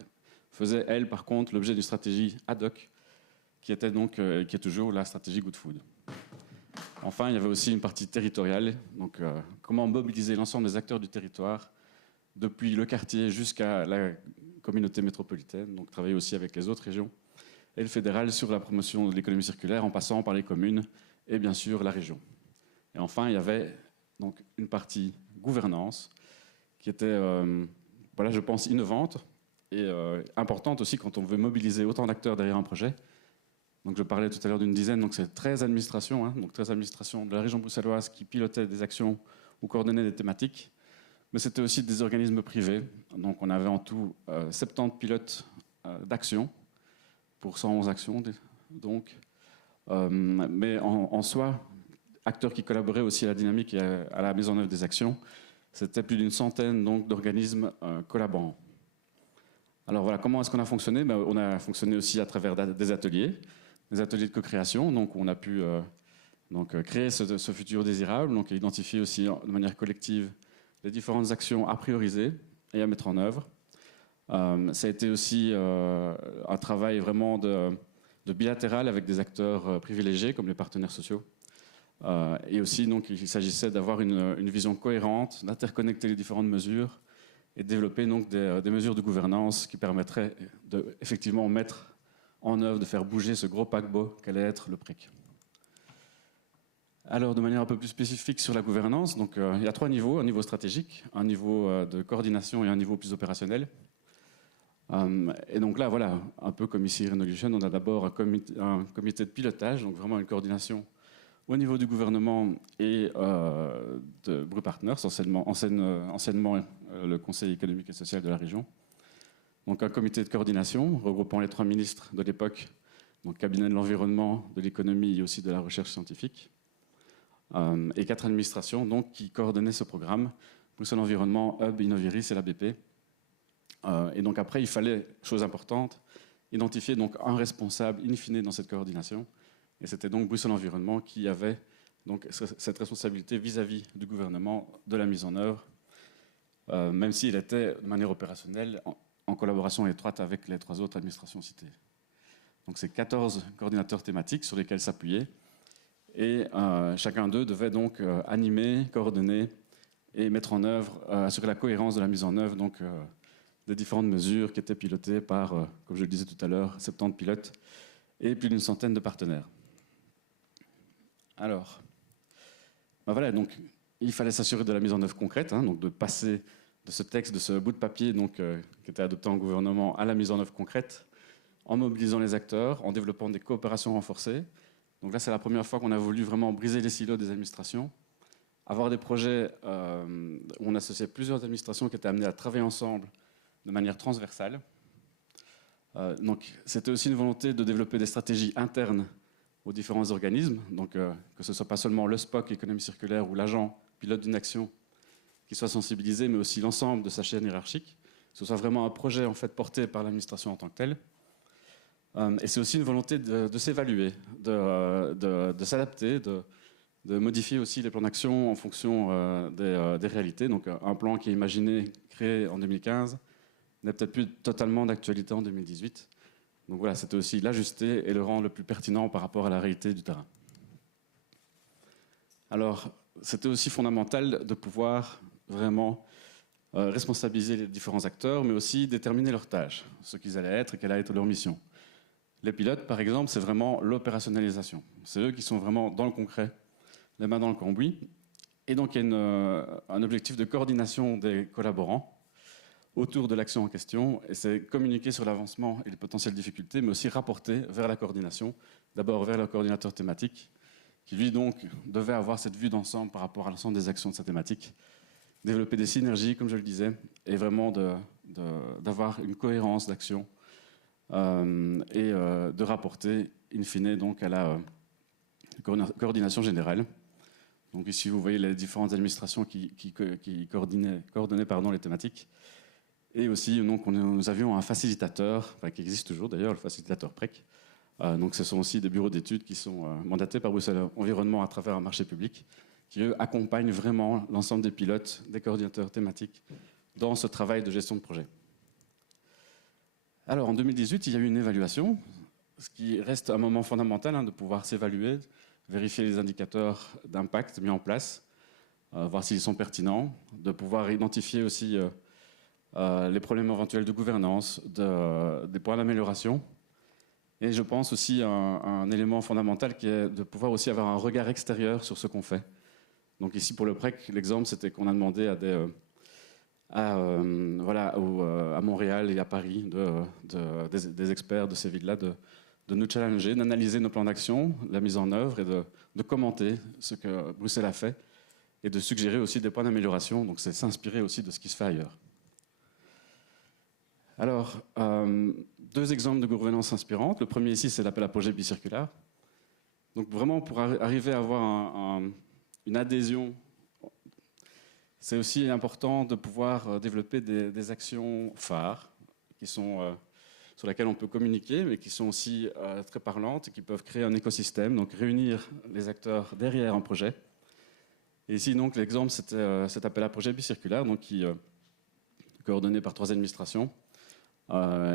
faisait, elle, par contre, l'objet d'une stratégie ad hoc qui est toujours la stratégie Good Food. Enfin, il y avait aussi une partie territoriale, donc comment mobiliser l'ensemble des acteurs du territoire, depuis le quartier jusqu'à la communauté métropolitaine, donc travailler aussi avec les autres régions, et le fédéral sur la promotion de l'économie circulaire en passant par les communes et bien sûr la région. Et enfin, il y avait donc une partie gouvernance qui était, voilà, je pense, innovante et importante aussi quand on veut mobiliser autant d'acteurs derrière un projet. Donc je parlais tout à l'heure d'une dizaine, donc c'est 13 administrations, donc 13 administrations de la région bruxelloise qui pilotaient des actions ou coordonnaient des thématiques. Mais c'était aussi des organismes privés. Donc on avait en tout 70 pilotes d'actions pour 111 actions. Donc, mais en soi, acteurs qui collaboraient aussi à la dynamique et à la mise en œuvre des actions, c'était plus d'une centaine d'organismes collaborants. Alors voilà, comment est-ce qu'on a fonctionné? On a fonctionné aussi à travers des ateliers de co-création. Donc on a pu créer ce futur désirable, donc identifier aussi de manière collective les différentes actions à prioriser et à mettre en œuvre. Ça a été aussi un travail vraiment de bilatéral avec des acteurs privilégiés comme les partenaires sociaux. Et aussi, donc, il s'agissait d'avoir une vision cohérente, d'interconnecter les différentes mesures et de développer donc, des mesures de gouvernance qui permettraient de effectivement mettre en œuvre, de faire bouger ce gros paquebot qu'allait être le PRIC. Alors, de manière un peu plus spécifique sur la gouvernance, donc, il y a 3 niveaux, un niveau stratégique, un niveau de coordination et un niveau plus opérationnel. Et donc là, voilà, un peu comme ici Renolution, on a d'abord un comité de pilotage, donc vraiment une coordination au niveau du gouvernement et de Bru Partners, anciennement le Conseil économique et social de la région. Donc un comité de coordination regroupant les 3 ministres de l'époque, donc cabinet de l'environnement, de l'économie et aussi de la recherche scientifique, et 4 administrations donc, qui coordonnaient ce programme, Bruxelles Environnement, Hub, Innoviris et la BP. Et donc après, il fallait, chose importante, identifier donc un responsable in fine dans cette coordination. Et c'était donc Bruxelles Environnement qui avait donc cette responsabilité vis-à-vis du gouvernement de la mise en œuvre, même s'il était de manière opérationnelle en collaboration étroite avec les 3 autres administrations citées. Donc c'est 14 coordinateurs thématiques sur lesquels s'appuyer. Et chacun d'eux devait donc animer, coordonner et mettre en œuvre, assurer la cohérence de la mise en œuvre donc, des différentes mesures qui étaient pilotées par, comme je le disais tout à l'heure, 70 pilotes et plus d'une centaine de partenaires. Alors, voilà, donc il fallait s'assurer de la mise en œuvre concrète, donc de passer de ce texte, de ce bout de papier donc, qui était adopté en gouvernement à la mise en œuvre concrète, en mobilisant les acteurs, en développant des coopérations renforcées. Donc là, c'est la première fois qu'on a voulu vraiment briser les silos des administrations, avoir des projets où on associait plusieurs administrations qui étaient amenées à travailler ensemble de manière transversale. Donc, c'était aussi une volonté de développer des stratégies internes aux différents organismes, donc que ce ne soit pas seulement le SPOC, économie circulaire, ou l'agent pilote d'une action qui soit sensibilisé, mais aussi l'ensemble de sa chaîne hiérarchique, que ce soit vraiment un projet en fait, porté par l'administration en tant que tel. Et c'est aussi une volonté de s'évaluer, de s'adapter, de modifier aussi les plans d'action en fonction des réalités. Donc un plan qui est imaginé, créé en 2015, n'est peut-être plus totalement d'actualité en 2018. Donc voilà, c'était aussi l'ajuster et le rendre le plus pertinent par rapport à la réalité du terrain. Alors, c'était aussi fondamental de pouvoir vraiment responsabiliser les différents acteurs, mais aussi déterminer leurs tâches, ce qu'ils allaient être et quelle allait être leur mission. Les pilotes, par exemple, c'est vraiment l'opérationnalisation. C'est eux qui sont vraiment dans le concret, les mains dans le cambouis. Et donc, il y a un objectif de coordination des collaborants autour de l'action en question, et c'est communiquer sur l'avancement et les potentielles difficultés, mais aussi rapporter vers la coordination, d'abord vers le coordinateur thématique, qui lui donc devait avoir cette vue d'ensemble par rapport à l'ensemble des actions de sa thématique, développer des synergies, comme je le disais, et vraiment d'avoir une cohérence d'action et de rapporter in fine donc à la coordination générale. Donc ici vous voyez les différentes administrations qui coordonnaient les thématiques. Et aussi, donc, nous avions un facilitateur, enfin, qui existe toujours d'ailleurs, le facilitateur PREC. Donc, ce sont aussi des bureaux d'études qui sont mandatés par Bruxelles Environnement à travers un marché public, qui, eux, accompagnent vraiment l'ensemble des pilotes, des coordinateurs thématiques, dans ce travail de gestion de projet. Alors, en 2018, il y a eu une évaluation ce qui reste un moment fondamental, hein, de pouvoir s'évaluer, vérifier les indicateurs d'impact mis en place, voir s'ils sont pertinents, de pouvoir identifier aussi les problèmes éventuels de gouvernance, des points d'amélioration. Et je pense aussi un élément fondamental qui est de pouvoir aussi avoir un regard extérieur sur ce qu'on fait. Donc ici pour le PREC, l'exemple c'était qu'on a demandé à Montréal et à Paris des experts de ces villes-là de nous challenger, d'analyser nos plans d'action, la mise en œuvre et de commenter ce que Bruxelles a fait et de suggérer aussi des points d'amélioration. Donc c'est s'inspirer aussi de ce qui se fait ailleurs. Alors, 2 exemples de gouvernance inspirante. Le premier ici, c'est l'appel à projet bicirculaire. Donc vraiment, pour arriver à avoir une adhésion, c'est aussi important de pouvoir développer des actions phares qui sont, sur lesquelles on peut communiquer, mais qui sont aussi très parlantes et qui peuvent créer un écosystème, donc réunir les acteurs derrière un projet. Et ici, donc, l'exemple, c'était cet appel à projet bicirculaire, donc, qui est coordonné par 3 administrations,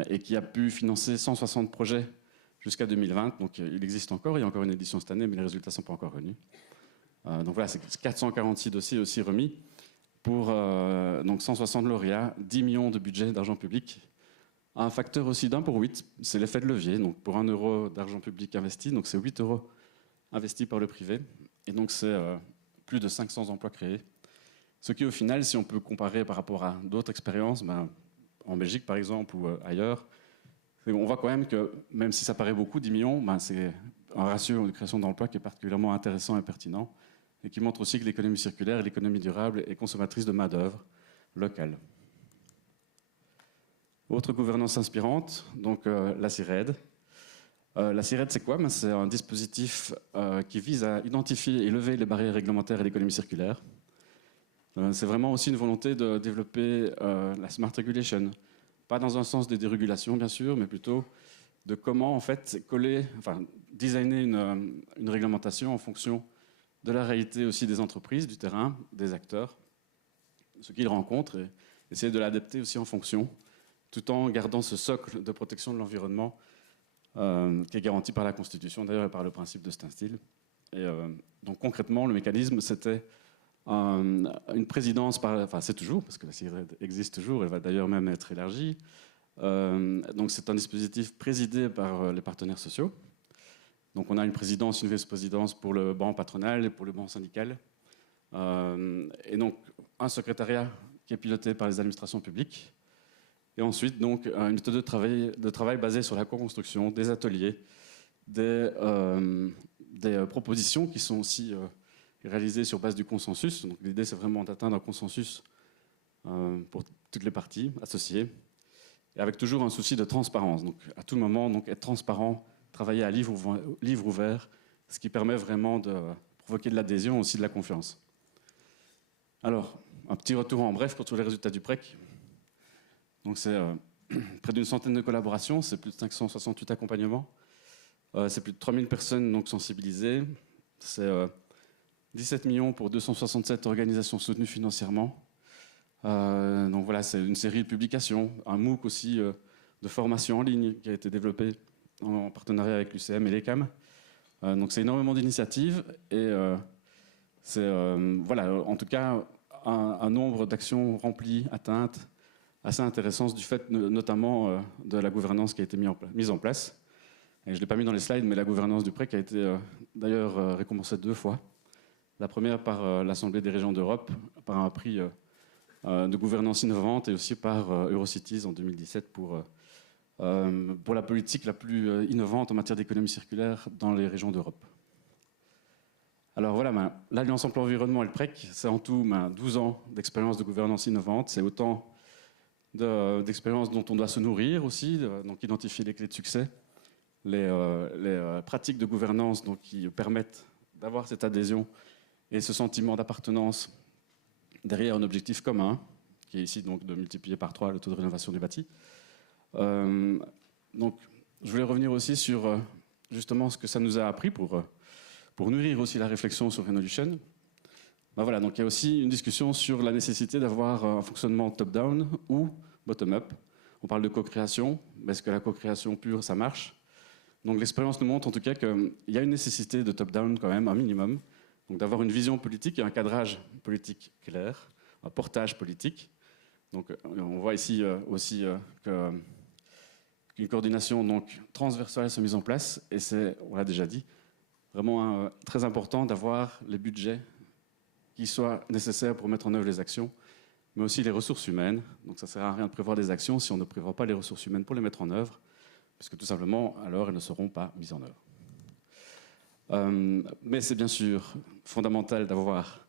et qui a pu financer 160 projets jusqu'à 2020. Donc il existe encore, il y a encore une édition cette année, mais les résultats ne sont pas encore venus. Donc voilà, c'est 446 dossiers aussi remis pour donc 160 lauréats, 10 millions de budget d'argent public. Un facteur aussi d'1 pour 8, c'est l'effet de levier. Donc pour 1 euro d'argent public investi, donc c'est 8 euros investis par le privé. Et donc c'est plus de 500 emplois créés. Ce qui au final, si on peut comparer par rapport à d'autres expériences, en Belgique par exemple ou ailleurs, on voit quand même que même si ça paraît beaucoup, 10 millions, c'est un ratio de création d'emplois qui est particulièrement intéressant et pertinent et qui montre aussi que l'économie circulaire et l'économie durable est consommatrice de main-d'œuvre locale. Autre gouvernance inspirante, donc la CIRED. La CIRED, c'est quoi? C'est un dispositif qui vise à identifier et lever les barrières réglementaires à l'économie circulaire. C'est vraiment aussi une volonté de développer la smart regulation. Pas dans un sens de dérégulation, bien sûr, mais plutôt de comment, en fait, designer une réglementation en fonction de la réalité aussi des entreprises, du terrain, des acteurs, ce qu'ils rencontrent, et essayer de l'adapter aussi en fonction, tout en gardant ce socle de protection de l'environnement qui est garanti par la Constitution, d'ailleurs, et par le principe de standstill. Et donc, concrètement, le mécanisme, c'était une présidence, c'est toujours, parce que la CIRED existe toujours, elle va d'ailleurs même être élargie. Donc c'est un dispositif présidé par les partenaires sociaux. Donc on a une présidence, une vice-présidence pour le banc patronal et pour le banc syndical. Et donc un secrétariat qui est piloté par les administrations publiques. Et ensuite donc une méthode de travail basée sur la co-construction, des ateliers, des propositions qui sont aussi réalisé sur base du consensus. Donc l'idée, c'est vraiment d'atteindre un consensus pour toutes les parties associées, et avec toujours un souci de transparence. Donc à tout moment, donc, être transparent, travailler à livre ouvert, ce qui permet vraiment de provoquer de l'adhésion, aussi de la confiance. Alors, un petit retour en bref pour tous les résultats du PREC. Donc c'est près d'une centaine de collaborations, c'est plus de 568 accompagnements, c'est plus de 3000 personnes donc, sensibilisées, c'est 17 millions pour 267 organisations soutenues financièrement. Donc voilà, c'est une série de publications, un MOOC aussi de formation en ligne qui a été développé en partenariat avec l'UCM et l'ECAM. Donc c'est énormément d'initiatives et c'est voilà, en tout cas un nombre d'actions remplies, atteintes, assez intéressant du fait notamment de la gouvernance qui a été mise en place. Et je ne l'ai pas mis dans les slides, mais la gouvernance du PREC a été d'ailleurs récompensée 2 fois. La première par l'Assemblée des régions d'Europe, par un prix de gouvernance innovante, et aussi par Eurocities en 2017 pour la politique la plus innovante en matière d'économie circulaire dans les régions d'Europe. Alors voilà, l'Alliance Emploi Environnement et le PREC, c'est en tout 12 ans d'expérience de gouvernance innovante. C'est autant d'expériences dont on doit se nourrir aussi, donc identifier les clés de succès, les pratiques de gouvernance donc, qui permettent d'avoir cette adhésion et ce sentiment d'appartenance derrière un objectif commun, qui est ici donc de multiplier par 3 le taux de rénovation du bâti. Donc, je voulais revenir aussi sur justement ce que ça nous a appris pour nourrir aussi la réflexion sur Renolution. Voilà, donc il y a aussi une discussion sur la nécessité d'avoir un fonctionnement top-down ou bottom-up. On parle de co-création, mais est-ce que la co-création pure, ça marche? Donc l'expérience nous montre en tout cas qu'il y a une nécessité de top-down quand même, un minimum, donc d'avoir une vision politique et un cadrage politique clair, un portage politique. Donc on voit ici aussi qu'une coordination donc, transversale se mise en place, et c'est, on l'a déjà dit, vraiment très important d'avoir les budgets qui soient nécessaires pour mettre en œuvre les actions, mais aussi les ressources humaines. Donc ça ne sert à rien de prévoir des actions si on ne prévoit pas les ressources humaines pour les mettre en œuvre, puisque tout simplement, alors, elles ne seront pas mises en œuvre. Mais c'est bien sûr fondamental d'avoir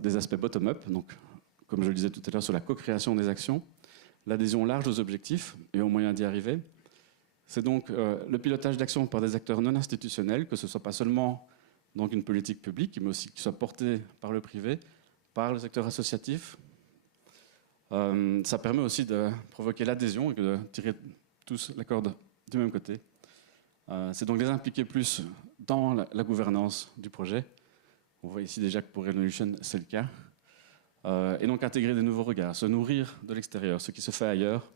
des aspects bottom-up, donc comme je le disais tout à l'heure sur la co-création des actions, l'adhésion large aux objectifs et aux moyens d'y arriver. C'est donc le pilotage d'actions par des acteurs non institutionnels, que ce ne soit pas seulement donc, une politique publique, mais aussi qui soit portée par le privé, par le secteur associatif. Ça permet aussi de provoquer l'adhésion et de tirer tous la corde du même côté. C'est donc les impliquer plus dans la gouvernance du projet. On voit ici déjà que pour Renolution, c'est le cas. Et donc intégrer des nouveaux regards, se nourrir de l'extérieur, ce qui se fait ailleurs,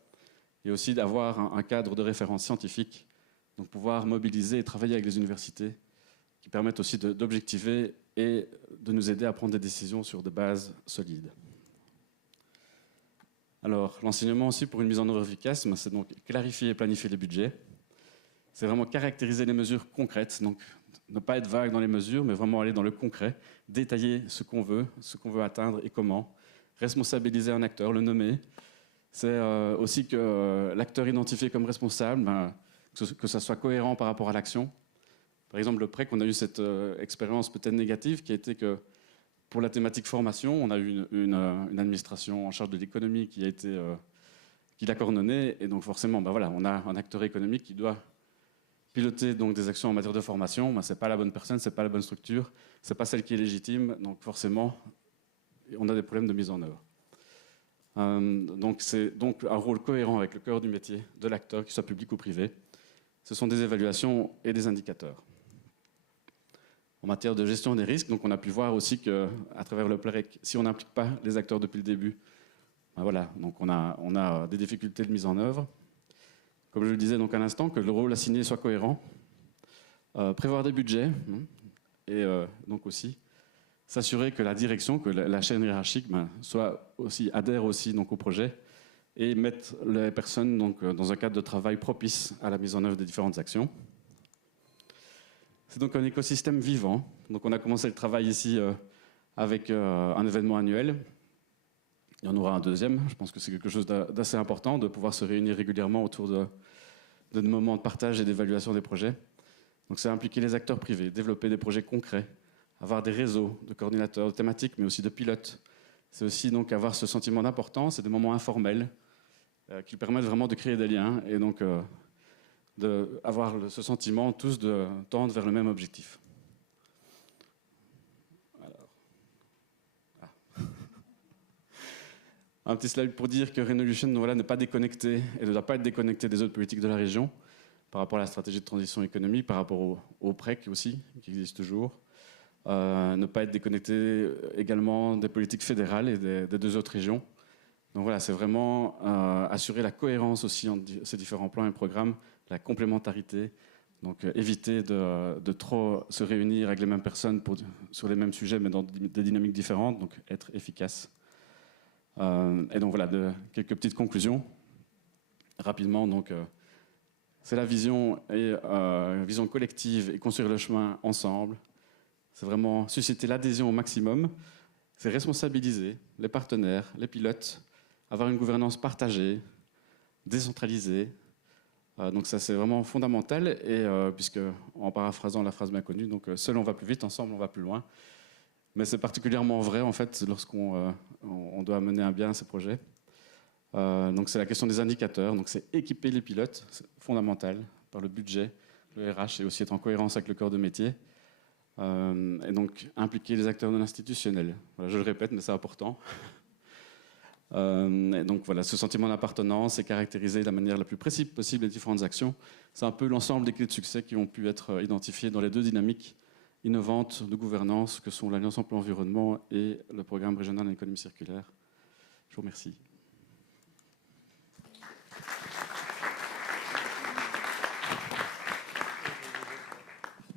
et aussi d'avoir un cadre de référence scientifique, donc pouvoir mobiliser et travailler avec les universités, qui permettent aussi d'objectiver et de nous aider à prendre des décisions sur des bases solides. Alors, l'enseignement aussi pour une mise en œuvre efficace, c'est donc clarifier et planifier les budgets. C'est vraiment caractériser les mesures concrètes, donc ne pas être vague dans les mesures, mais vraiment aller dans le concret, détailler ce qu'on veut atteindre et comment, responsabiliser un acteur, le nommer. C'est aussi que l'acteur identifié comme responsable, que ça soit cohérent par rapport à l'action. Par exemple, le prêt qu'on a eu cette expérience peut-être négative, qui a été que pour la thématique formation, on a eu une administration en charge de l'économie qui l'a coordonnée, et donc forcément, voilà, on a un acteur économique qui doit piloter donc des actions en matière de formation. C'est pas la bonne personne, c'est pas la bonne structure, c'est pas celle qui est légitime, donc forcément, on a des problèmes de mise en œuvre. Donc c'est donc un rôle cohérent avec le cœur du métier de l'acteur, qu'il soit public ou privé. Ce sont des évaluations et des indicateurs. En matière de gestion des risques, donc on a pu voir aussi qu'à travers le PLEREC, si on n'implique pas les acteurs depuis le début, voilà, donc on a des difficultés de mise en œuvre. Comme je le disais donc à l'instant, que le rôle assigné soit cohérent, prévoir des budgets, et donc aussi s'assurer que la direction, que la chaîne hiérarchique adhère aussi donc, au projet, et mettre les personnes donc, dans un cadre de travail propice à la mise en œuvre des différentes actions. C'est donc un écosystème vivant. Donc on a commencé le travail ici avec un événement annuel. Il y en aura un deuxième. Je pense que c'est quelque chose d'assez important de pouvoir se réunir régulièrement autour de moments de partage et d'évaluation des projets. Donc c'est impliquer les acteurs privés, développer des projets concrets, avoir des réseaux de coordinateurs de thématiques, mais aussi de pilotes. C'est aussi donc avoir ce sentiment d'importance et des moments informels qui permettent vraiment de créer des liens et donc d'avoir ce sentiment tous de tendre vers le même objectif. Un petit slide pour dire que Renolution n'est pas déconnecté et ne doit pas être déconnecté des autres politiques de la région par rapport à la stratégie de transition économique, par rapport au PREC aussi, qui existe toujours. Ne pas être déconnecté également des politiques fédérales et des deux autres régions. Donc voilà, c'est vraiment assurer la cohérence aussi entre ces différents plans et programmes, la complémentarité, donc éviter de trop se réunir avec les mêmes personnes sur les mêmes sujets, mais dans des dynamiques différentes, donc être efficace. Et donc voilà, quelques petites conclusions. Rapidement, donc, c'est la vision, vision collective et construire le chemin ensemble. C'est vraiment susciter l'adhésion au maximum. C'est responsabiliser les partenaires, les pilotes, avoir une gouvernance partagée, décentralisée. Donc ça, c'est vraiment fondamental. Et puisque, en paraphrasant la phrase bien connue, donc seul on va plus vite, ensemble on va plus loin. Mais c'est particulièrement vrai en fait lorsqu'on doit mener à bien ces projets. Donc c'est la question des indicateurs. Donc c'est équiper les pilotes, c'est fondamental, par le budget, le RH, et aussi être en cohérence avec le corps de métier. Et donc impliquer les acteurs non institutionnels. Voilà, je le répète, mais c'est important. Et donc voilà, ce sentiment d'appartenance est caractérisé de la manière la plus précise possible les différentes actions. C'est un peu l'ensemble des clés de succès qui ont pu être identifiées dans les deux dynamiques innovantes de gouvernance que sont l'Alliance Emploi-Environnement et le programme régional en économie circulaire. Je vous remercie.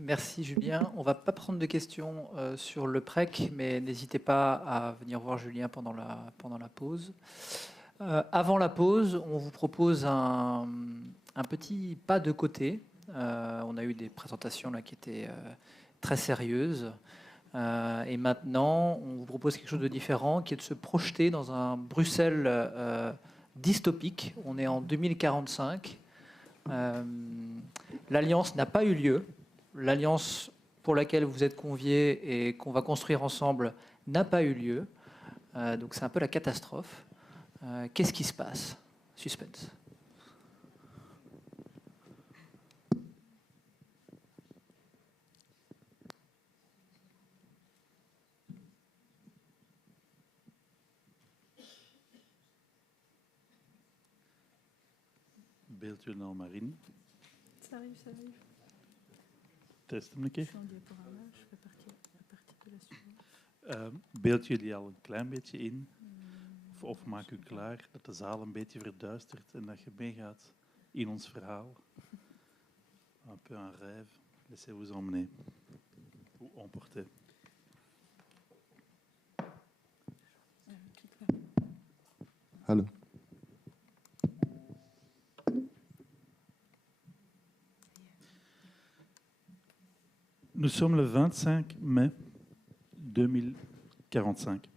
Merci Julien. On ne va pas prendre de questions sur le PREC, mais n'hésitez pas à venir voir Julien pendant la pause. Avant la pause, on vous propose un petit pas de côté. On a eu des présentations là, qui étaient très sérieuses. Et maintenant, on vous propose quelque chose de différent, qui est de se projeter dans un Bruxelles dystopique. On est en 2045. L'Alliance n'a pas eu lieu. L'Alliance pour laquelle vous êtes conviés et qu'on va construire ensemble n'a pas eu lieu. Donc c'est un peu la catastrophe. Qu'est-ce qui se passe? Suspense. Beeldje naar Marine. Ça arrive, ça arrive. Test hem een keer. Je suis en diaporama, je fais partie de la suivante. Beeld jullie al een klein beetje in? Of maak u klaar dat de zaal een beetje verduistert en dat je meegaat in ons verhaal? Un peu un rêve. Laissez-vous emmener ou emporter. Hallo. Nous sommes le 25 mai 2045.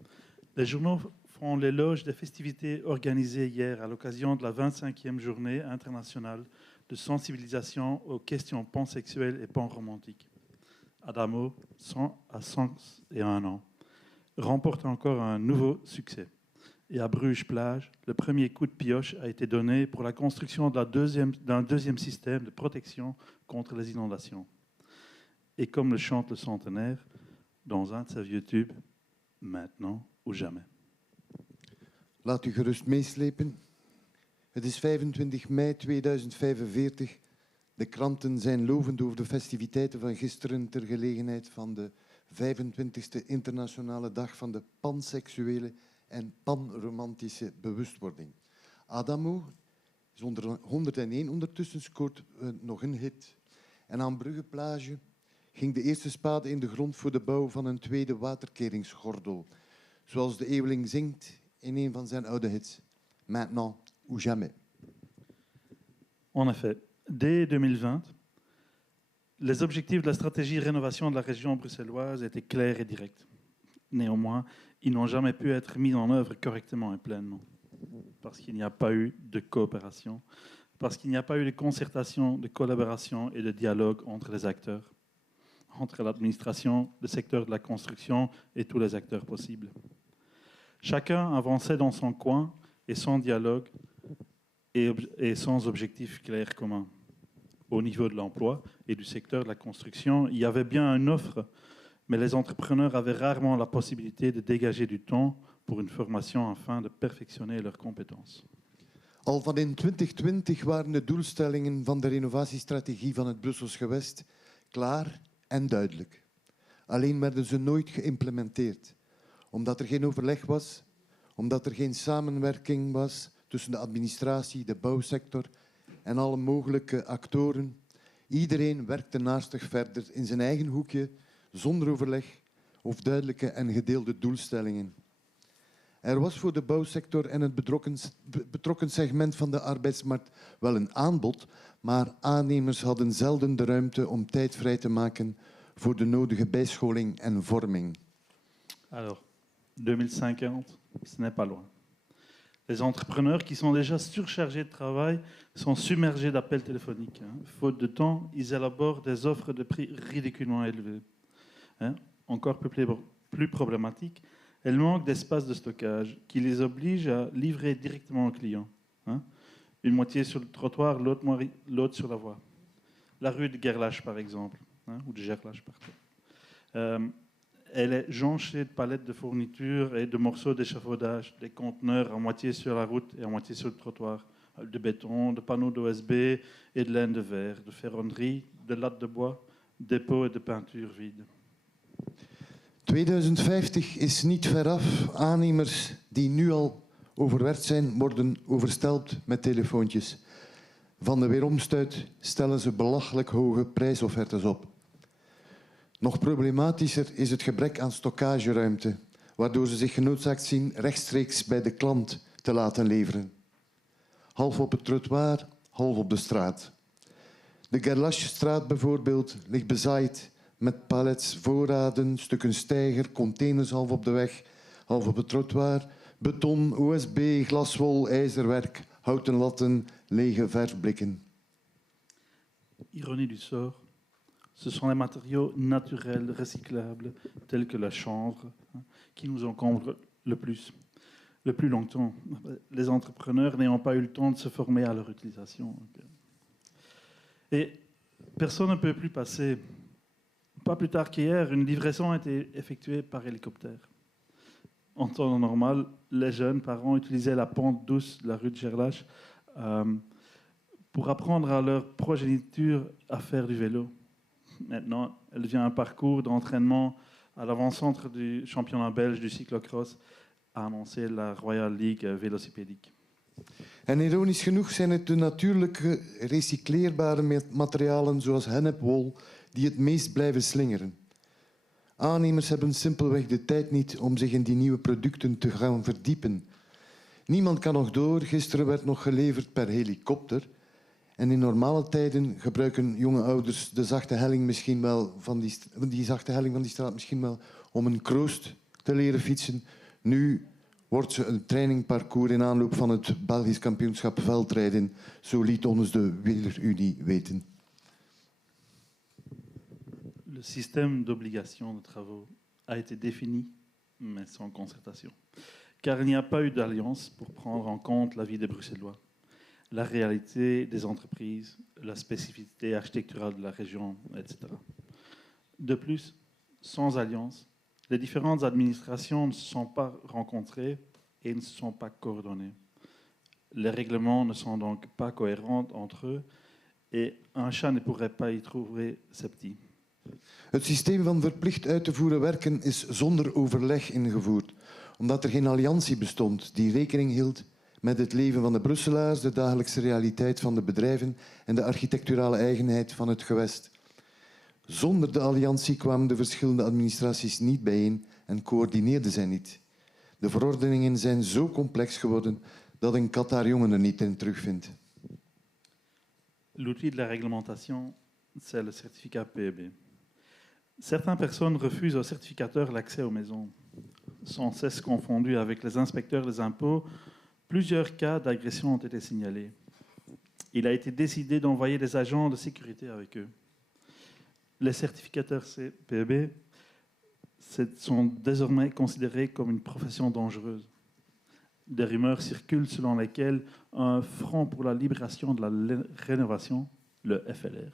Les journaux font l'éloge des festivités organisées hier à l'occasion de la 25e journée internationale de sensibilisation aux questions pansexuelles et panromantiques. Adamo, 101 ans, remporte encore un nouveau succès. Et à Bruges-Plage, le premier coup de pioche a été donné pour la construction d'un deuxième système de protection contre les inondations. Et comme le chante le centenaire, dans un de ses vieux tubes, maintenant ou jamais. Laat u gerust meeslepen. Het is 25 mei 2045. De kranten zijn lovend over de festiviteiten van gisteren ter gelegenheid van de 25e internationale dag van de panseksuele en panromantische bewustwording. Adamo is onder 101 ondertussen, scoort nog een hit. En aan Brugge-Plage ging de eerste spade in de grond voor de bouw van een tweede waterkeringsgordel. Zoals de eeuweling zingt in een van zijn oude hits. Maintenant ou jamais. En effet, dès 2020, les objectifs de la stratégie rénovation de la région bruxelloise étaient clairs et directs. Néanmoins, ils n'ont jamais pu être mis en œuvre correctement et pleinement, parce qu'il n'y a pas eu de coopération, parce qu'il n'y a pas eu de concertation, de collaboration et de dialogue entre les acteurs, entre l'administration, le secteur de la construction et tous les acteurs possibles. Chacun avançait dans son coin et sans dialogue et sans objectif clair commun. Au niveau de l'emploi et du secteur de la construction, il y avait bien une offre, mais les entrepreneurs avaient rarement la possibilité de dégager du temps pour une formation afin de perfectionner leurs compétences. Al van in 2020 waren de doelstellingen van de renovatiestrategie van het Brussels gewest klaar en duidelijk. Alleen werden ze nooit geïmplementeerd, omdat er geen overleg was, omdat er geen samenwerking was tussen de administratie, de bouwsector en alle mogelijke actoren. Iedereen werkte naastig verder in zijn eigen hoekje, zonder overleg of duidelijke en gedeelde doelstellingen. Er was voor de bouwsector en het betrokken segment van de arbeidsmarkt wel een aanbod, maar aannemers hadden zelden de ruimte om tijd vrij te maken voor de nodige bijscholing en vorming. Alors, 2050, ce n'est pas loin. Les entrepreneurs qui sont déjà surchargés de travail sont submergés d'appels téléphoniques. Faute de temps, ils élaborent des offres de prix ridiculement élevés. Encore plus problématique, elles manquent d'espace de stockage qui les oblige à livrer directement aux clients. Une moitié sur le trottoir, l'autre sur la voie. La rue de Gerlache, par exemple, ou de Gerlache, pardon. Elle est jonchée de palettes de fournitures et de morceaux d'échafaudage, des conteneurs à moitié sur la route et à moitié sur le trottoir, de béton, de panneaux d'OSB et de laine de verre, de ferronnerie, de lattes de bois, dépôts et de peinture vide. 2050 is niet veraf. Aannemers die nu al overwerkt zijn, worden overstelpt met telefoontjes. Van de weeromstuit stellen ze belachelijk hoge prijsoffertes op. Nog problematischer is het gebrek aan stockageruimte, waardoor ze zich genoodzaakt zien rechtstreeks bij de klant te laten leveren. Half op het trottoir, half op de straat. De Gerlachestraat bijvoorbeeld ligt bezaaid met pallets, voorraden, stukken steiger, containers half op de weg, half op het trottoir, beton, OSB, glaswol, ijzerwerk, houten latten, lege verfblikken. Ironie du sort, ce sont les matériaux naturels recyclables tels que la chanvre qui nous encombrent le plus longtemps. Les entrepreneurs n'ayant pas eu le temps de se former à leur utilisation. Et personne ne peut plus passer. Pas plus tard qu'hier, une livraison a été effectuée par hélicoptère. En temps normal, les jeunes parents utilisaient la pente douce de la rue de Gerlache pour apprendre à leur progéniture à faire du vélo. Maintenant, elle devient un parcours d'entraînement à l'avant-centre du championnat belge du cyclocross, a annoncé la Royal League Vélocipédique. En ironisch genoeg zijn het de natuurlijke recycleerbare materialen zoals hennepwol die het meest blijven slingeren. Aannemers hebben simpelweg de tijd niet om zich in die nieuwe producten te gaan verdiepen. Niemand kan nog door, gisteren werd nog geleverd per helikopter. En in normale tijden gebruiken jonge ouders de zachte helling misschien wel die zachte helling van die straat misschien wel om een kroost te leren fietsen. Nu wordt ze een trainingparcours in aanloop van het Belgisch kampioenschap veldrijden. Zo liet ons de Wielerunie weten. Le système d'obligation de travaux a été défini, mais sans concertation, car il n'y a pas eu d'alliance pour prendre en compte la vie des Bruxellois, la réalité des entreprises, la spécificité architecturale de la région, etc. De plus, sans alliance, les différentes administrations ne se sont pas rencontrées et ne se sont pas coordonnées. Les règlements ne sont donc pas cohérents entre eux et un chat ne pourrait pas y trouver ses petits. Het systeem van verplicht uit te voeren werken is zonder overleg ingevoerd, omdat er geen alliantie bestond die rekening hield met het leven van de Brusselaars, de dagelijkse realiteit van de bedrijven en de architecturale eigenheid van het gewest. Zonder de alliantie kwamen de verschillende administraties niet bijeen en coördineerden zij niet. De verordeningen zijn zo complex geworden dat een kat haar jongen er niet in terugvindt. L'outil de la réglementation, c'est le certificat PEB. Certaines personnes refusent aux certificateurs l'accès aux maisons. Sans cesse confondus avec les inspecteurs des impôts, plusieurs cas d'agression ont été signalés. Il a été décidé d'envoyer des agents de sécurité avec eux. Les certificateurs PEB sont désormais considérés comme une profession dangereuse. Des rumeurs circulent selon lesquelles un Front pour la libération de la rénovation, le FLR,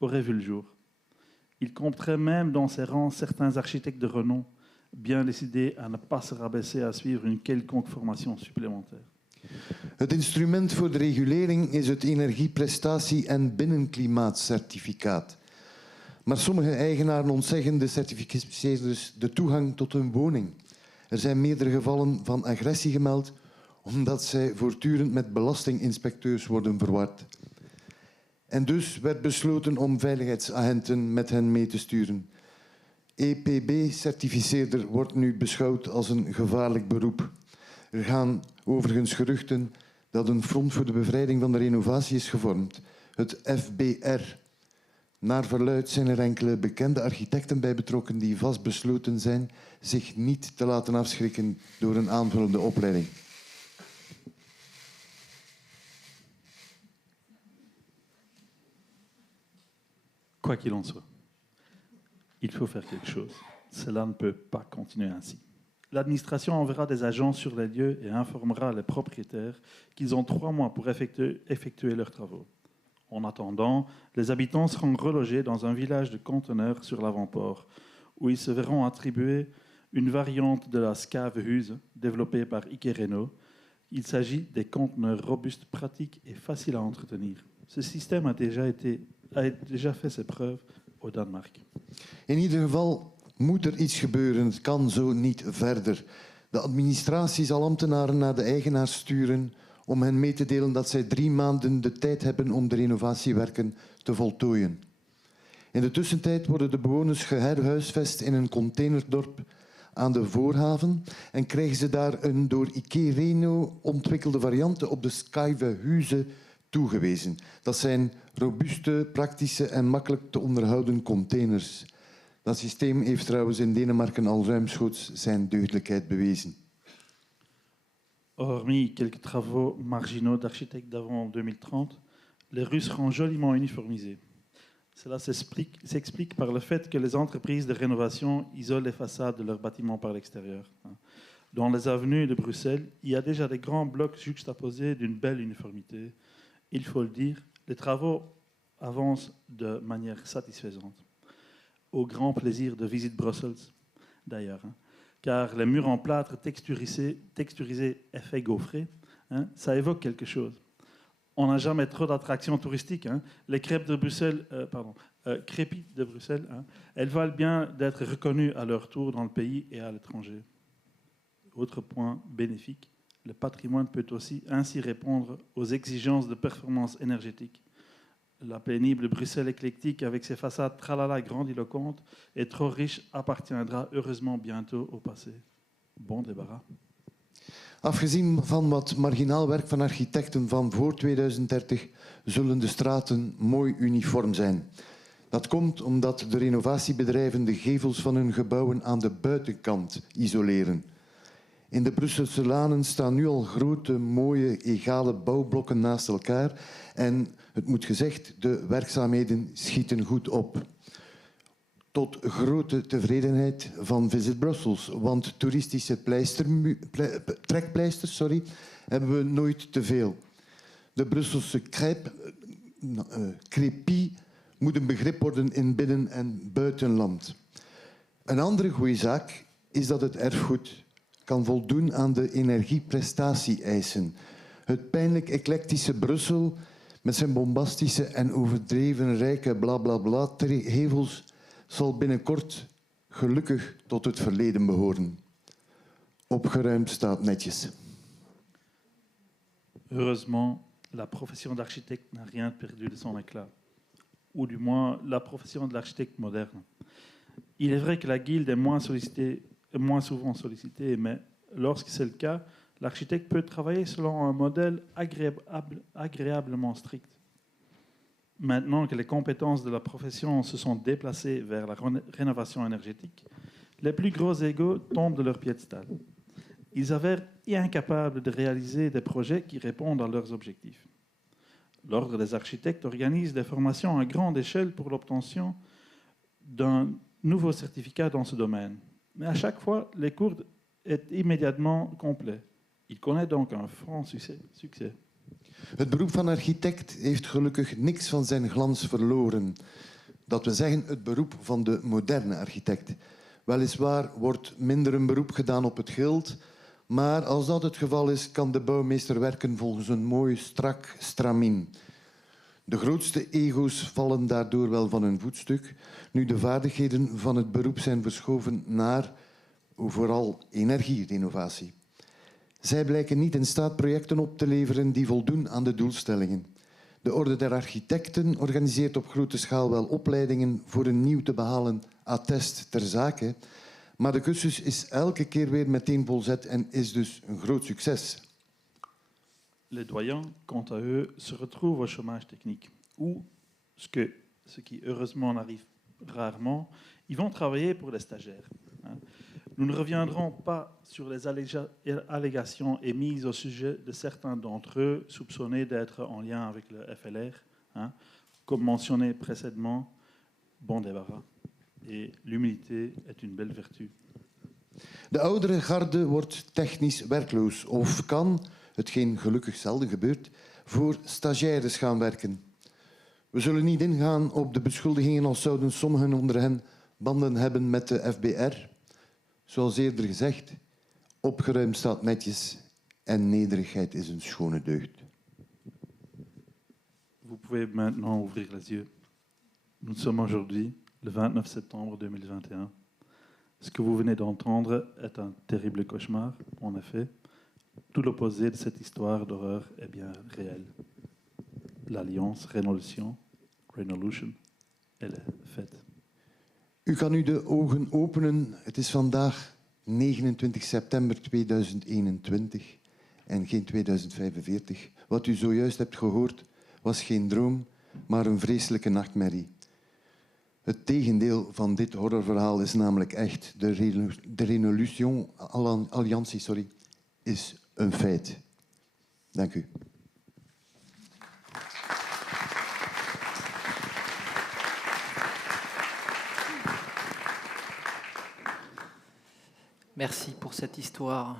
aurait vu le jour. Il compterait même dans ses rangs certains architectes de renom, bien décidés à ne pas se rabaisser à suivre une quelconque formation supplémentaire. Het instrument voor de regulering is het energieprestatie- en binnenklimaatcertificaat. Maar sommige eigenaren ontzeggen de certificeerders de toegang tot hun woning. Er zijn meerdere gevallen van agressie gemeld, omdat zij voortdurend met belastinginspecteurs worden verward. En dus werd besloten om veiligheidsagenten met hen mee te sturen. EPB-certificeerder wordt nu beschouwd als een gevaarlijk beroep. Er gaan overigens geruchten dat een front voor de bevrijding van de renovatie is gevormd, het FBR. Naar verluidt zijn er enkele bekende architecten bij betrokken die vastbesloten zijn zich niet te laten afschrikken door een aanvullende opleiding. Quoi qu'il en soit, il faut faire quelque chose. Cela ne peut pas continuer ainsi. L'administration enverra des agents sur les lieux et informera les propriétaires qu'ils ont 3 mois pour effectuer leurs travaux. En attendant, les habitants seront relogés dans un village de conteneurs sur l'avant-port, où ils se verront attribuer une variante de la Scavehuse développée par Ike Renault. Il s'agit des conteneurs robustes, pratiques et faciles à entretenir. Ce système a déjà fait ses preuves au Danemark. In ieder geval moet er iets gebeuren. Het kan zo niet verder. De administratie zal ambtenaren naar de eigenaars sturen om hen mee te delen dat zij 3 maanden de tijd hebben om de renovatiewerken te voltooien. In de tussentijd worden de bewoners geherhuisvest in een containerdorp aan de Voorhaven en krijgen ze daar een door IK Reno ontwikkelde varianten op de Skyvehuizen toegewezen. Dat zijn robuuste, praktische en makkelijk te onderhouden containers. Dat systeem heeft trouwens in Denemarken al ruimschoots zijn deugdelijkheid bewezen. Hormis quelques travaux marginaux d'architectes d'avant 2030, les rues seront joliment uniformisées. Cela s'explique par le fait que les entreprises de rénovation isolent les façades de leurs bâtiments par l'extérieur. Dans les avenues de Bruxelles, il y a déjà des grands blocs juxtaposés d'une belle uniformité. Il faut le dire, les travaux avancent de manière satisfaisante. Au grand plaisir de Visit Brussels, d'ailleurs, car les murs en plâtre texturisés effet gaufré, ça évoque quelque chose. On n'a jamais trop d'attractions touristiques. Les crêpes de Bruxelles, crêpies de Bruxelles, elles valent bien d'être reconnues à leur tour dans le pays et à l'étranger. Autre point bénéfique, le patrimoine peut aussi ainsi répondre aux exigences de performance énergétique. La pénible Bruxelles éclectique, avec ses façades tralala grandiloquentes et trop riches, appartiendra heureusement bientôt au passé. Bon débarras. Afgezien van wat marginaal werk van architecten van voor 2030 zullen de straten mooi uniform zijn. Dat komt omdat de renovatiebedrijven de gevels van hun gebouwen aan de buitenkant isoleren. In de Brusselse lanen staan nu al grote, mooie, egale bouwblokken naast elkaar en, het moet gezegd, de werkzaamheden schieten goed op. Tot grote tevredenheid van Visit Brussels, want toeristische trekpleisters hebben we nooit te veel. De Brusselse crépie moet een begrip worden in binnen- en buitenland. Een andere goede zaak is dat het erfgoed kan voldoen aan de energieprestatie-eisen. Het pijnlijk eclectische Brussel met zijn bombastische en overdreven rijke blablabla hevels zal binnenkort gelukkig tot het verleden behoren. Opgeruimd staat netjes. Heureusement, la profession d'architecte n'a rien perdu de son éclat, ou du moins la profession de l'architecte moderne. Il est vrai que la guilde est moins souvent sollicitée, mais lorsque c'est le cas, l'architecte peut travailler selon un modèle agréablement strict. Maintenant que les compétences de la profession se sont déplacées vers la rénovation énergétique, les plus gros égos tombent de leur piédestal. Ils s'avèrent incapables de réaliser des projets qui répondent à leurs objectifs. L'Ordre des architectes organise des formations à grande échelle pour l'obtention d'un nouveau certificat dans ce domaine. Mais à chaque fois, les cours est immédiatement complet. Il connaît donc un franc succès. Het beroep van architect heeft gelukkig niks van zijn glans verloren. Dat we zeggen, het beroep van de moderne architect. Weliswaar wordt minder een beroep gedaan op het gild, maar als dat het geval is, kan de bouwmeester werken volgens een mooi strak stramien. De grootste ego's vallen daardoor wel van hun voetstuk, nu de vaardigheden van het beroep zijn verschoven naar vooral energierenovatie. Zij blijken niet in staat projecten op te leveren die voldoen aan de doelstellingen. De Orde der Architecten organiseert op grote schaal wel opleidingen voor een nieuw te behalen attest ter zake, maar de cursus is elke keer weer meteen volzet en is dus een groot succes. Les doyens, quant à eux, se retrouvent au chômage technique, ou, ce qui heureusement arrive rarement, ils vont travailler pour les stagiaires. Nous ne reviendrons pas sur les allégations émises au sujet de certains d'entre eux soupçonnés d'être en lien avec le FLR. Comme mentionné précédemment, bon débarras. Et l'humilité est une belle vertu. De oudere garde wordt technisch werkloos of kan, hetgeen gelukkig zelden gebeurt, voor stagiaires gaan werken. We zullen niet ingaan op de beschuldigingen als zouden sommigen onder hen banden hebben met de FBR. Zoals eerder gezegd, opgeruimd staat netjes en nederigheid is een schone deugd. Vous pouvez maintenant ouvrir les yeux. Nous sommes aujourd'hui le 29 septembre 2021. Ce que vous venez d'entendre est un terrible cauchemar, en effet. Tout l'opposé de cette histoire d'horreur est bien réel. L'alliance Renolution elle est faite. U kan nu de ogen openen. Het is vandaag 29 september 2021 en geen 2045. Wat u zojuist hebt gehoord was geen droom, maar een vreselijke nachtmerrie. Het tegendeel van dit horrorverhaal is namelijk echt. De Renolution Alliantie is een feit. Dank u. Merci pour cette histoire.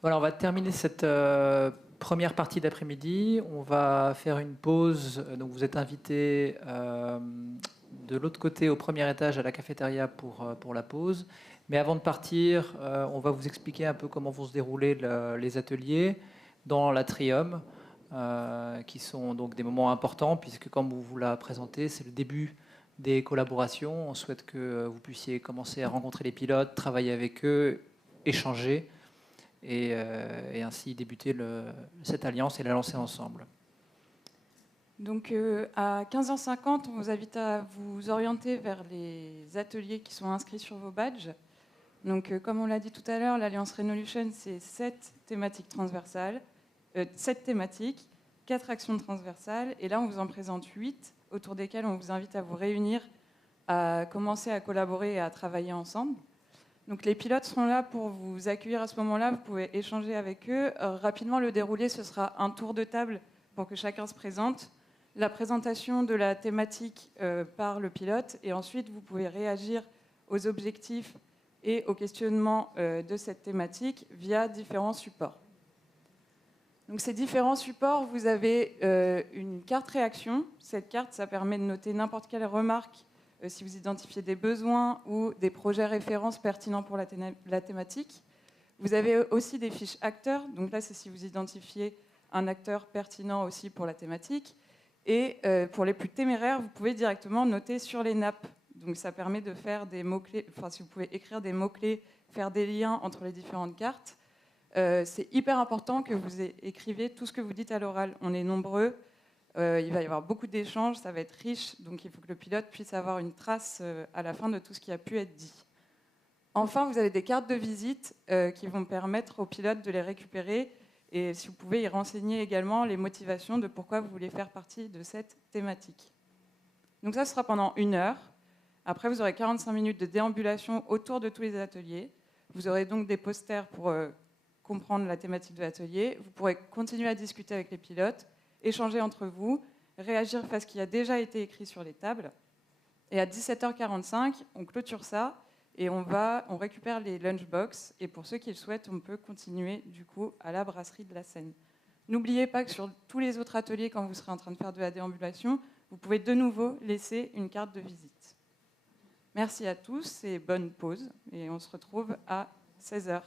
Voilà, on va terminer cette première partie d'après-midi. On va faire une pause. Donc vous êtes invités de l'autre côté, au premier étage, à la cafétéria pour la pause. Mais avant de partir, on va vous expliquer un peu comment vont se dérouler les ateliers dans l'atrium, qui sont donc des moments importants, puisque comme on vous l'a présenté, c'est le début des collaborations. On souhaite que vous puissiez commencer à rencontrer les pilotes, travailler avec eux, échanger, et ainsi débuter cette alliance et la lancer ensemble. Donc à 15h50, on vous invite à vous orienter vers les ateliers qui sont inscrits sur vos badges. Donc comme on l'a dit tout à l'heure, l'Alliance Renolution, c'est 7 thématiques transversales, 7 thématiques, 4 actions transversales, et là on vous en présente 8, autour desquelles on vous invite à vous réunir, à commencer à collaborer et à travailler ensemble. Donc les pilotes seront là pour vous accueillir à ce moment-là, vous pouvez échanger avec eux. Rapidement, le déroulé, ce sera un tour de table pour que chacun se présente, la présentation de la thématique par le pilote, et ensuite vous pouvez réagir aux objectifs et aux questionnements de cette thématique via différents supports. Donc ces différents supports, vous avez une carte réaction. Cette carte, ça permet de noter n'importe quelle remarque si vous identifiez des besoins ou des projets références pertinents pour la thématique. Vous avez aussi des fiches acteurs. Donc là, c'est si vous identifiez un acteur pertinent aussi pour la thématique. Et pour les plus téméraires, vous pouvez directement noter sur les nappes. Donc ça permet de faire des mots-clés, enfin si vous pouvez écrire des mots-clés, faire des liens entre les différentes cartes. C'est hyper important que vous écriviez tout ce que vous dites à l'oral. On est nombreux, il va y avoir beaucoup d'échanges, ça va être riche, donc il faut que le pilote puisse avoir une trace à la fin de tout ce qui a pu être dit. Enfin, vous avez des cartes de visite qui vont permettre aux pilotes de les récupérer, et si vous pouvez y renseigner également les motivations de pourquoi vous voulez faire partie de cette thématique. Donc ça sera pendant 1 heure. Après, vous aurez 45 minutes de déambulation autour de tous les ateliers. Vous aurez donc des posters pour comprendre la thématique de l'atelier. Vous pourrez continuer à discuter avec les pilotes, échanger entre vous, réagir face à ce qui a déjà été écrit sur les tables. Et à 17h45, on clôture ça et on récupère les lunchbox. Et pour ceux qui le souhaitent, on peut continuer du coup à la brasserie de la Seine. N'oubliez pas que sur tous les autres ateliers, quand vous serez en train de faire de la déambulation, vous pouvez de nouveau laisser une carte de visite. Merci à tous et bonne pause. Et on se retrouve à 16h.